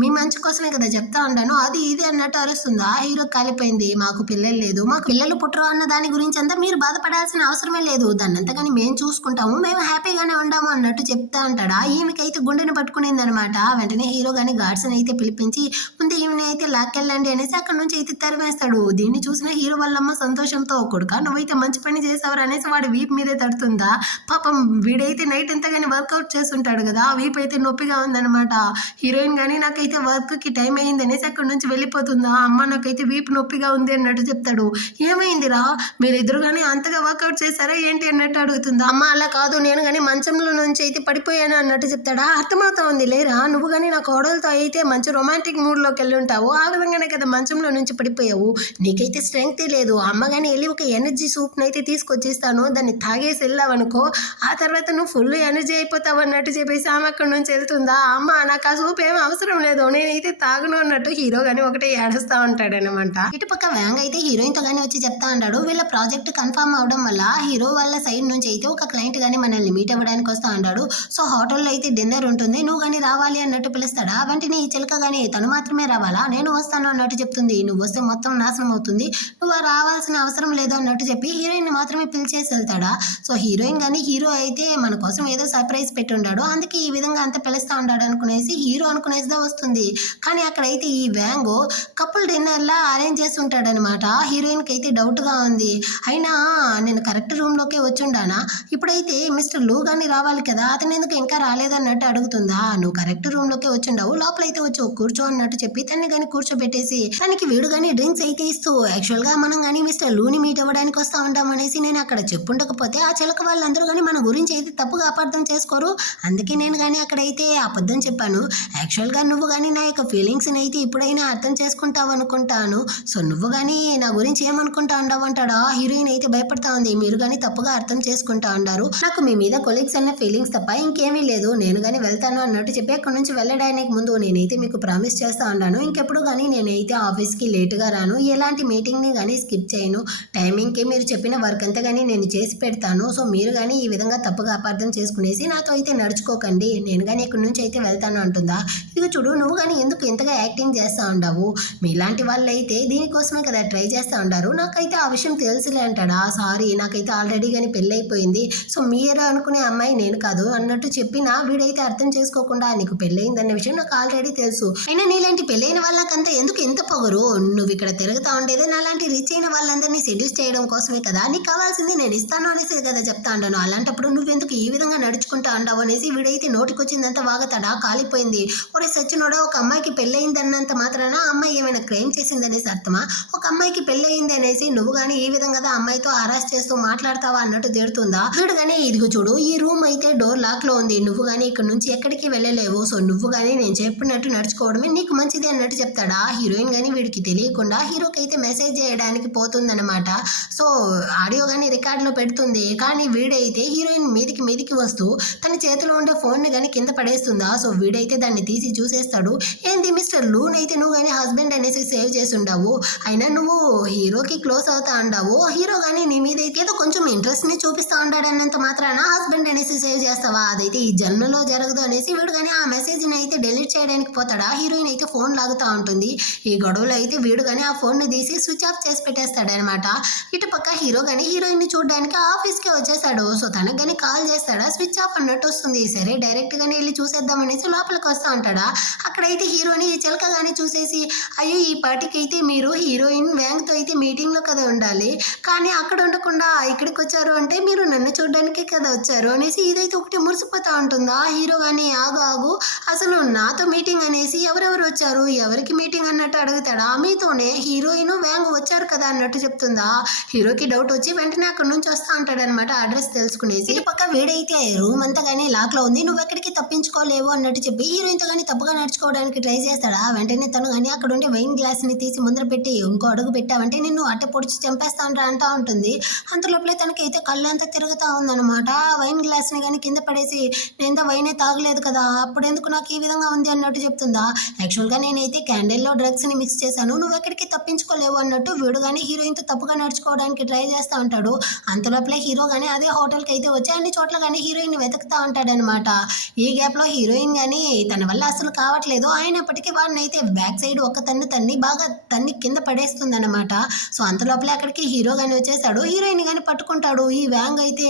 మీ మంచి కోసమే కదా చెప్తా ఉన్నాను, అది ఇది అన్నట్టు అరుస్తుందా. హీరో కాలిపోయింది. మాకు పిల్లలు లేదు, మాకు పిల్లలు పుట్టరు అన్న దాని గురించి అంతా మీరు బాధపడాల్సిన అవసరమే లేదు, దాన్నంతా కానీ మేము చూసుకుంటాము, మేము హ్యాపీగానే ఉండాము అన్నట్టు చెప్తా అంటాడా. ఈమెకైతే గుండెని పట్టుకునింది అనమాట. వెంటనే హీరో గాని గార్డ్స్ అయితే పిలిపించి ముందు ఈమెను అయితే లాక్కెళ్ళండి అనేసి అక్కడ నుంచి అయితే తరివేస్తాడు. దీన్ని చూసిన హీరో వాళ్ళమ్మ సంతోషంతో కొడుక నువ్వైతే మంచి పని చేసావు అనేసి వాడు వీపు మీదే తడుతుందా. పాపం వీడైతే నైట్ అంతా కానీ వర్కౌట్ చేస్తుంటాడు కదా, వీపు అయితే నొప్పిగా ఉందనమాట. హీరోయిన్ కానీ నాకైతే వర్క్ కి టైం అయింది అనేసి అక్కడ నుంచి వెళ్ళిపోతుందా. అమ్మ నాకైతే వీపు నొప్పిగా ఉంది అన్నట్టు చెప్తాడు. ఏమైందిరా, మీరిద్దరు కానీ అంతగా వర్కౌట్ చేశారా ఏంటి అన్నట్టు అడుగుతుందా. అమ్మ అలా కాదు, నేను కానీ మంచంలో నుంచి అయితే పడిపోయాను అన్నట్టు చెప్తాడా. అర్థమవుతా ఉంది లేరా, నువ్వు కానీ నా కోడలతో అయితే మంచి రొమాంటిక్ మూడ్ లోకి వెళ్ళి ఉంటావు, ఆ విధంగానే కదా మంచంలో నుంచి పడిపోయావు, నీకైతే స్ట్రెంగ్త్ లేదు. అమ్మ కానీ వెళ్ళి ఒక ఎనర్జీ సూప్ అయితే తీసుకొచ్చిస్తాను, దాన్ని తాగేసి వెళ్ళావనుకో ఆ తర్వాత నువ్వు ఫుల్ ఎనర్జీ అయిపోతావు అన్నట్టు చెప్పేసి ఆమె అక్కడ నుంచి వెళ్తుందా. అమ్మ నాకు ఆ సూప్ ఏం అవసరం లేదు, నేనైతే తాగను అన్నట్టు హీరో గానీ ఒకటే ఏడుస్తా ఉంటాడనమాట. ఇటుపక్క వ్యాంగ్ అయితే హీరోయిన్ తో గానీ వచ్చి చెప్తా ఉంటాడు. వీళ్ళ ప్రాజెక్ట్ కన్ఫర్మ్ అవడం వల్ల హీరో వాళ్ళ సైడ్ నుంచి అయితే ఒక క్లయింట్ గానీ మనల్ని మీట్ అవ్వడానికి వస్తా ఉంటాడు. సో హోటల్లో అయితే డిన్నర్ ఉంటుంది, నువ్వు కానీ రావాలి అన్నట్టు పిలుస్తాడా. వెంటనే ఈ చిలక గానీ తను మాత్రమే రావాలా, నేను వస్తాను అన్నట్టు చెప్తుంది. నువ్వు వస్తే మొత్తం నాశనం అవుతుంది, నువ్వు రావాల్సిన అవసరం లేదు అన్నట్టు చెప్పి హీరోయిన్ మాత్రమే పిలిచేసి వెళ్తాడా. సో హీరోయిన్ కానీ హీరో అయితే మన కోసం ఏదో సర్ప్రైజ్ పెట్టుంటాడు, అందుకే ఈ విధంగా అంత పిలుస్తా ఉంటాడు అనుకునేసి హీరో అనుకునేసిదా వస్తుంది. కానీ అక్కడైతే ఈ వ్యాంగో కపుల్ డిన్నర్ లా అరేంజ్ చేసి ఉంటాడనమాట. హీరోయిన్ కి అయితే డౌట్ గా ఉంది. అయినా నేను కరెక్ట్ రూమ్ లోకే వచ్చుండానా, ఇప్పుడైతే మిస్టర్ లూ గానీ రావాలి కదా, అతను ఎందుకు ఇంకా రాలేదన్నట్టు అడుగుతుందా. నువ్వు కరెక్ట్ రూమ్ లోకే వచ్చుండవు, లోపలైతే వచ్చి కూర్చో అన్నట్టు చెప్పి తన్ని కానీ కూర్చోబెట్టేసి తనకి వీడు కానీ డ్రింక్స్ అయితే ఇస్తూ యాక్చువల్ గా మనం కానీ మిస్టర్ లూని మీట్ అవ్వడానికి వస్తా ఉంటాం అనేసి నేను అక్కడ చెప్పుండకపోతే ఆ చిలక వాళ్ళందరూ కానీ మన గురించి అయితే తప్పుగా అపార్థం చేసుకోరు, అందుకే నేను కానీ అక్కడైతే అబద్ధం చెప్పాను. యాక్చువల్ గా నువ్వు కానీ నా యొక్క ఫీలింగ్స్ అయితే ఇప్పుడైనా అర్థం చేసుకుంటావు అనుకుంటాను, సో నువ్వు కానీ నా గురించి ఏమనుకుంటా ఉండవు అంటాడా. హీరోయిన్ అయితే భయపడతా ఉంది, మీరు కానీ తప్పుగా అర్థం చేసుకుంటా ఉన్నారు, నాకు మీ మీద కొలీగ్స్ అన్న ఫీలింగ్స్ తప్ప ఇంకేమీ లేదు, నేను కానీ వెళ్తాను అన్నట్టు చెప్పి అక్కడ నుంచి వెళ్ళడానికి ముందు నేనైతే మీకు ప్రామిస్ చేస్తా ఉన్నాను, ఇంకెప్పుడు కానీ నేనైతే ఆఫీస్కి లేటుగా రాను, ఎలాంటి మీటింగ్ని కానీ స్కిప్ చేయను, టైమింగ్కి మీరు చెప్పిన వర్క్ అంతా కానీ నేను చేసి పెడతాను, సో మీరు కానీ ఈ విధంగా తప్పుగా అపార్థం చేసుకునేసి నాతో అయితే నడుచుకోకండి, నేను కానీ ఇక్కడ నుంచి అయితే వెళ్తాను అంటుందా. ఇది చూడు, నువ్వు కానీ ఎందుకు ఇంతగా యాక్టింగ్ చేస్తూ ఉండవు, మీలాంటి వాళ్ళు అయితే దీనికోసమే కదా ట్రై చేస్తూ ఉంటారు, నాకైతే ఆ విషయం తెలుసులే అంటాడా. సారీ, నాకైతే ఆల్రెడీ కానీ పెళ్ళి అయిపోయింది, సో మీరు అనుకునే అమ్మాయి నేను కాదు అన్నట్టు చెప్పినా వీడైతే అర్థం చేసుకోకుండా నీకు పెళ్ళయిందన్న విషయం నాకు ఆల్రెడీ తెలుసు, అయినా నీలాంటి పెళ్ళైన వాళ్ళకంతా ఎందుకు ఎంత పొగరు, నువ్వు ఇక్కడ తిరుగుతా ఉండేదే నాలాంటి రిచ్ అయిన వాళ్ళందరినీ సెడ్యూస్ చేయడం కోసమే కదా, నీకు కావాల్సింది నేను ఇస్తాను అనేసి కదా చెప్తా ఉంటాను, అలాంటప్పుడు నువ్వెందుకు ఈ విధంగా నడుచుకుంటా ఉండవు అనేసి వీడైతే నోటికొచ్చిందంతా వాగతాడా. కాలిపోయింది, ఒరే సచ్చినోడా, ఒక అమ్మాయికి పెళ్ళయింది అన్నంత మాత్రాన అమ్మాయి ఏమైనా క్రైమ్ చేసింది అనేసి అర్థమా, ఒక అమ్మాయికి పెళ్ళయింది అనేసి నువ్వు కానీ ఈ విధంగా అమ్మాయితో హరాస్ చేస్తూ మాట్లాడతావా అన్నట్టు తిడుతుందా. వీడు కానీ ఇదిగో చూడు, ఈ రూమ్ అయితే డోర్ లాక్ లో ఉంది, నువ్వు కానీ ఇక్కడ నుంచి ఎక్కడికి వెళ్ళలేవు, సో నువ్వు కానీ నేను చెప్పినట్టు నడుచుకోవడమే నీకు మంచిది అన్నట్టు చెప్తాడా. హీరోయిన్ కానీ వీడికి తెలియకుండా హీరోకి అయితే మెసేజ్ చేయడానికి పోతుందన్నమాట. సో ఆడియో కానీ రికార్డులో పెడుతుంది, కానీ వీడైతే హీరోయిన్ మీదికి వస్తూ తన చేతిలో ఉండే ఫోన్ ని కానీ కింద పడేస్తుందా. సో వీడైతే దాన్ని తీసి చూసేస్తాడు. ఏంటి మిస్టర్ లూన్ అయితే నువ్వు కానీ హస్బెండ్ అనేసి సేవ్ చేసి ఉండవు, అయినా నువ్వు హీరోకి క్లోజ్ అవుతా ఉండవు, హీరో కానీ నీ మీద అయితే ఏదో కొంచెం ఇంట్రెస్ట్ ని చూపిస్తా ఉంటాడు అన్నంత మాత్రాన హస్బెండ్ అనేసి సేవ్ చేస్తావా, అదైతే ఈ జన్మలో జరగదు అనేసి వీడు కానీ ఆ మెసేజ్ ని అయితే డిలీట్ చేయడానికి పోతాడా. హీరోయిన్ అయితే ఫోన్ లాగుతా ఉంటుంది. ఈ గొడవలో అయితే వీడు కానీ ఆ ఫోన్ని తీసి స్విచ్ ఆఫ్ చేసి పెట్టేస్తాడనమాట. ఇటు పక్క హీరో కానీ హీరోయిన్ని చూడడానికి ఆఫీస్కే వచ్చేసాడు. సో తనకు కానీ కాల్ చేస్తాడా, స్విచ్ ఆఫ్ అన్నట్టు వస్తుంది. సరే డైరెక్ట్ గానే వెళ్ళి చూసేద్దాం అనేసి లోపలికి వస్తా ఉంటాడా. అక్కడైతే హీరోని చిలక కానీ చూసేసి, అయ్యో ఈ పార్టీకి అయితే మీరు హీరోయిన్ వ్యాంగ్తో అయితే మీటింగ్లో కదా ఉండాలి, కానీ అక్కడ ఉండకుండా ఇక్కడికి వచ్చారు అంటే మీరు నన్ను చూడడానికే కదా వచ్చారు అనేసి ఇదైతే ఒకటి మురిసిపోతా ఉంటుందా. హీరో కానీ ఆగు ఆగు, అసలు నాతో మీటింగ్ అనేసి ఎవరెవరు వచ్చారు, ఎవరికి మీటింగ్ అన్నట్టు అడుగుతాడా. మీతోనే హీరోయిన్ వ్యాంగ్ వచ్చారు కదా అన్నట్టు చెప్తుందా. హీరోకి డౌట్ వచ్చి వెంటనే అక్కడ నుంచి వస్తా ఉంటాడనమాట అడ్రస్ తెలుసుకునేసి. ఇటు పక్క వీడైతే రూమ్ అంతా కానీ లాక్ లో ఉంది, నువ్వు ఎక్కడికి తప్పించుకోలేవు అన్నట్టు చెప్పి హీరోయిన్తో కానీ తప్పుగా నడుచుకోవడానికి ట్రై చేస్తాడా. వెంటనే తను కానీ అక్కడ ఉండే వైన్ గ్లాస్ ని తీసి ముందర పెట్టి ఇంకో అడుగు పెట్టావంటే నిన్ను అట్ట పొడిచి చంపేస్తాను అంటా ఉంటుంది. అంతలోపలే తనకైతే కళ్ళంతా తిరుగుతా ఉందన్నమాట. వైన్ గ్లాస్ ని కానీ కింద పడేసి నేను వైనే తాగలేదు కదా, అప్పుడు ఎందుకు నాకు ఈ విధంగా ఉంది అన్నట్టు చెప్తుందా. యాక్చువల్ గా నేనైతే క్యాండిల్లో డ్రగ్స్ ని మిక్స్ చేశాను, నువ్వు ఎక్కడికి తప్పించుకోలేవు అన్నట్టు వీడు కానీ హీరోయిన్ తో తప్పుగా నడుచుకోవడానికి ట్రై చేస్తా ఉంటాడు. అంతలోపలే హీరో కానీ అదే హోటల్ కి అయితే వచ్చి అన్ని చోట్ల కానీ హీరోయిన్ వెతుకుతా ఉంటాడనమాట. ఈ గ్యాప్ లో హీరోయిన్ కానీ తన వల్ల అసలు కావట్లేదు, అయినప్పటికీ వాడిని అయితే బ్యాక్ సైడ్ ఒక తన్ని బాగా తన్ని కింద పడేస్తుంది అనమాట. సో అంతలోపలే అక్కడికి హీరో కానీ వచ్చేసాడు. హీరోయిన్ కానీ పట్టుకుంటాడు. ఈ వ్యాంగ్ అయితే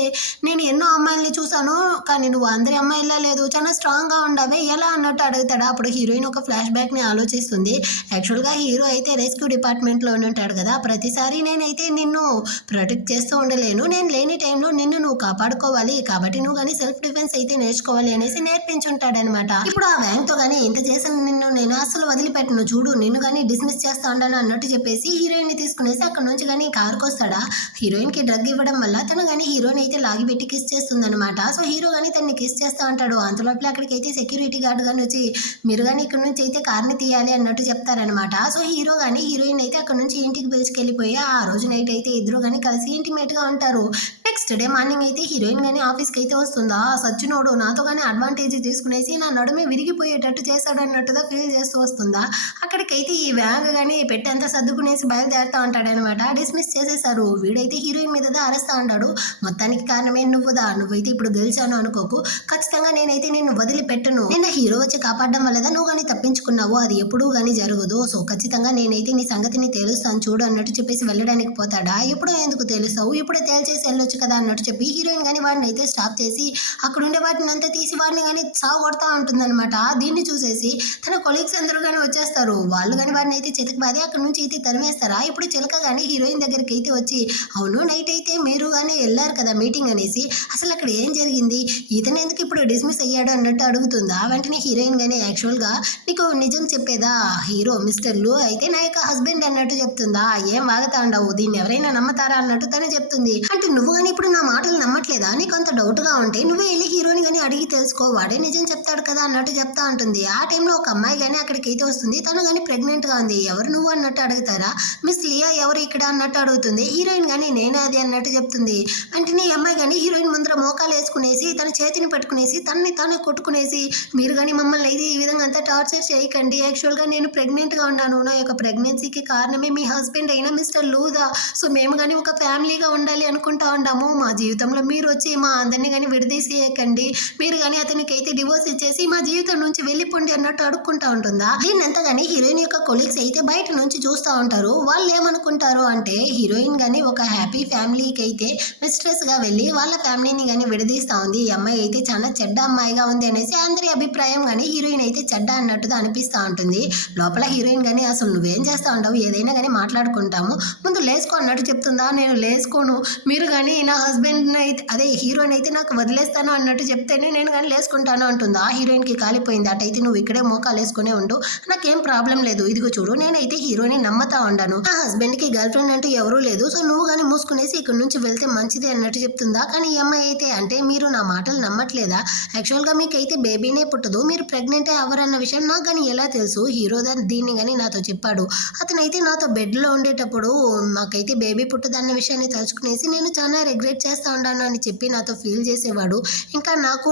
నేను ఎన్నో అమ్మాయిల్ని చూసాను, కానీ నువ్వు అందరి అమ్మాయిలా లేదు, చాలా స్ట్రాంగ్ గా ఉండవే ఎలా అన్నట్టు అడుగుతాడా. అప్పుడు హీరోయిన్ ఒక ఫ్లాష్ బ్యాక్ ని ఆలోచిస్తుంది. యాక్చువల్ గా హీరో అయితే రెస్క్యూ డిపార్ట్మెంట్ లో ఉంటాడు కదా, ప్రతిసారి నేనైతే నిన్ను ప్రొటెక్ట్ చేస్తూ ఉండలేను, నేను లేని టైంలో నిన్ను నువ్వు కాపాడుకోవాలి, కాబట్టి నువ్వు కానీ సెల్ఫ్ డిఫెన్స్ అయితే నేర్చుకోవాలి అనేసి నేర్పించుంటాడనమాట. ఇప్పుడు ఆ వ్యాంగ్ తో కానీ ఎంత చేసిన నిన్ను నేను అసలు వదిలిపెట్టను, చూడు నిన్ను కానీ డిస్మిస్ చేస్తా ఉంటాను అన్నట్టు చెప్పేసి హీరోయిన్ ని తీసుకునేసి అక్కడ నుంచి కానీ కారుకు వస్తాడా. హీరోయిన్ కి డ్రగ్ ఇవ్వడం వల్ల తను కానీ హీరోయిన్ అయితే లాగి పెట్టి కిస్ చేస్తుంది అనమాట. సో హీరో కానీ తన్ని కిస్ చేస్తా ఉంటాడు. అంతలోపల అక్కడికి అయితే సెక్యూరిటీ గార్డ్ కానీ వచ్చి మీరు కానీ ఇక్కడ నుంచి అయితే కార్ని తీయాలి అన్నట్టు చెప్తారనమాట. సో హీరో కానీ హీరోయిన్ అయితే అక్కడ నుంచి ఇంటికి పిలుచుకెళ్ళిపోయి ఆ రోజు నైట్ అయితే ఇద్దరు కానీ కలిసి ఇంటిమేట్ గా ఉంటారు. నెక్స్ట్ డే మార్నింగ్ అయితే హీరోయిన్ కానీ ఆఫీస్కి అయితే వస్తుందా. సచ్చినోడు నాతో కానీ అడ్వాంటేజ్ తీసుకునేసి నా నడుమే విరిగిపోయేటట్టు చేశాడు అన్నట్టుగా ఫీల్ చేస్తూ వస్తుందా. అక్కడికైతే ఈ వ్యాంగ్ కానీ పెట్టేంత సర్దుకునేసి బయలుదేరుతా ఉంటాడనమాట. డిస్మిస్ చేసేసారు. వీడైతే హీరోయిన్ మీద అరెస్తా ఉంటాడు. మొత్తానికి కారణమే నువ్వైతే ఇప్పుడు గెలిచాను అనుకోకు, ఖచ్చితంగా నేనైతే నిన్ను వదిలిపెట్టను, నిన్న హీరో వచ్చి కాపాడడం వల్లదా నువ్వు కానీ తప్పించుకున్నావు, అది ఎప్పుడూ కానీ జరగదు, సో ఖచ్చితంగా నేనైతే నీ సంగతిని తేలుస్తాను చూడు అన్నట్టు చెప్పేసి వెళ్ళడానికి పోతాడా. ఎప్పుడో ఎందుకు తెలుస్తావు, ఇప్పుడే తేల్చేసి వెళ్ళొచ్చు కదా అన్నట్టు చెప్పి హీరోయిన్ కానీ వాడిని అయితే స్టాప్ చేసి అక్కడ ఉండే వాటిని అంతా తీసి వాడిని కానీ సాగు కొడతా ఉంటుందన్నమాట. దీన్ని చూసేసి తన కొలీగ్స్ అందరూ కానీ వచ్చేస్తారు. వాళ్ళు కానీ వాడిని అయితే చితక బాది అక్కడ నుంచి అయితే తరిమేస్తారా. ఇప్పుడు చిలక కానీ హీరోయిన్ దగ్గరికి అయితే వచ్చి అవును నైట్ అయితే మీరు కానీ వెళ్ళారు కదా మీటింగ్ అనేసి, అసలు అక్కడ ఏం జరిగింది, ఇతను ఎందుకు ఇప్పుడు డిస్మిస్ అయ్యాడు అన్నట్టు అడుగుతుందా. వెంటనే హీరోయిన్ కానీ యాక్చువల్గా నీకు నిజం చెప్పేదా, హీరో మిస్టర్ లు అయితే నా యొక్క హస్బెండ్ అన్నట్టు చెప్తుందా. ఏం వాగతా ఉండవు, దీన్ని ఎవరైనా నమ్మతారా అన్నట్టు తనే చెప్తుంది. అంటే నువ్వు కానీ ఇప్పుడు నా మాటలు నమ్మట్లేదా, నీకు అంత డౌట్ గా ఉంటే నువ్వే వెళ్ళి హీరోని కానీ అడిగి తెలుసుకో, వాడే నిజం చెప్తాడు కదా అన్నట్టు చెప్తా ఉంటుంది. ఆ టైంలో ఒక అమ్మాయి కానీ అక్కడికి అయితే వస్తుంది. తను కానీ ప్రెగ్నెంట్ గా ఉంది. ఎవరు నువ్వు అన్నట్టు అడుగుతారా. మిస్ లియా ఎవరు ఇక్కడ అన్నట్టు అడుగుతుంది. హీరోయిన్ కానీ నేనే అది అన్నట్టు చెప్తుంది. వెంటనే ఈ అమ్మాయి కానీ హీరోయిన్ ముందర మోకాలు వేసుకునేసి తన చేతిని పట్టుకునేసి తనని తానే కొట్టుకునేసి మీరు కానీ మమ్మల్ని అయితే ఈ విధంగా అంతా టార్చర్ చేయకండి, యాక్చువల్ గా నేను ప్రెగ్నెంట్ గా ఉన్నాను, నా యొక్క ప్రెగ్నెన్సీకి కారణమే మీ హస్బెండ్ అయిన మిస్టర్ లూదా, సో మేము కానీ ఒక ఫ్యామిలీగా ఉండాలి అనుకుంటా ఉన్నాము, మా జీవితంలో మీరు వచ్చి మా అందరినీ కానీ విడదీసేయకండి, మీరు కానీ అతనికి అయితే డివోర్స్ ఇచ్చేసి మా జీవితం నుంచి వెళ్ళిపోండి అన్నట్టు అడుక్కుంటా ఉంటుందా. దీన్నంతా కానీ హీరోయిన్ యొక్క కొలీగ్స్ అయితే బయట నుంచి చూస్తూ ఉంటారు. వాళ్ళు ఏమనుకుంటారు అంటే హీరోయిన్ కానీ ఒక హ్యాపీ ఫ్యామిలీకి అయితే మిస్ట్రెస్ గా వెళ్ళి వాళ్ళ ఫ్యామిలీని కానీ విడదీస్తా ఉంది, ఈ అమ్మాయి అయితే చాలా చెడ్డ అమ్మాయిగా ఉంది అనేసి అందరి అభిప్రాయం. కానీ హీరోయిన్ అయితే చెడ్డ అన్నట్టుగా అనిపిస్తూ ఉంటుంది. లోపల హీరోయిన్ కానీ అసలు నువ్వేం చేస్తా ఉంటావు, ఏదైనా కానీ మాట్లాడుకుంటాము, ముందు లేసుకో అన్నట్టు చెప్తుందా. నేను లేసుకోను, మీరు కానీ నా హస్బెండ్ అయితే అదే హీరోయిన్ అయితే నాకు వదిలేస్తాను అన్నట్టు చెప్తేనే నేను కానీ లేసుకుంటాను అంటుందా. హీరోయిన్ కి కాలిపోయింది. అటైతే నువ్వు ఇక్కడే మోకాలు వేసుకునే ఉండు, నాకేం ప్రాబ్లం లేదు, ఇదిగో చూడు నేనైతే హీరోని నమ్మతా ఉండను, నా హస్బెండ్ కి గర్ల్ ఫ్రెండ్ అంటూ ఎవరూ లేదు, సో నువ్వు కానీ మూసుకునేసి ఇక్కడ నుంచి వెళ్తే మంచిది అన్నట్టు చెప్తుందా. కానీ ఈ అమ్మాయి అయితే అంటే మీరు నా మాటలు నమ్మట్లేదా, యాక్చువల్ గా మీకైతే బేబీనే పుట్టదు, మీరు ప్రెగ్నెంట్ అవ్వరన్న విషయం నాకు కానీ ఎలా తెలుసు, హీరో దీన్ని కానీ నాతో చెప్పాడు, అతనైతే నాతో బెడ్ లో ఉండేటప్పుడు మాకైతే బేబీ పుట్టదన్న విషయాన్ని తలుచుకునేసి నేను చాలా రిగ్రెట్ చేస్తా ఉన్నాను అని చెప్పి నాతో ఫీల్ చేసేవాడు. ఇంకా నాకు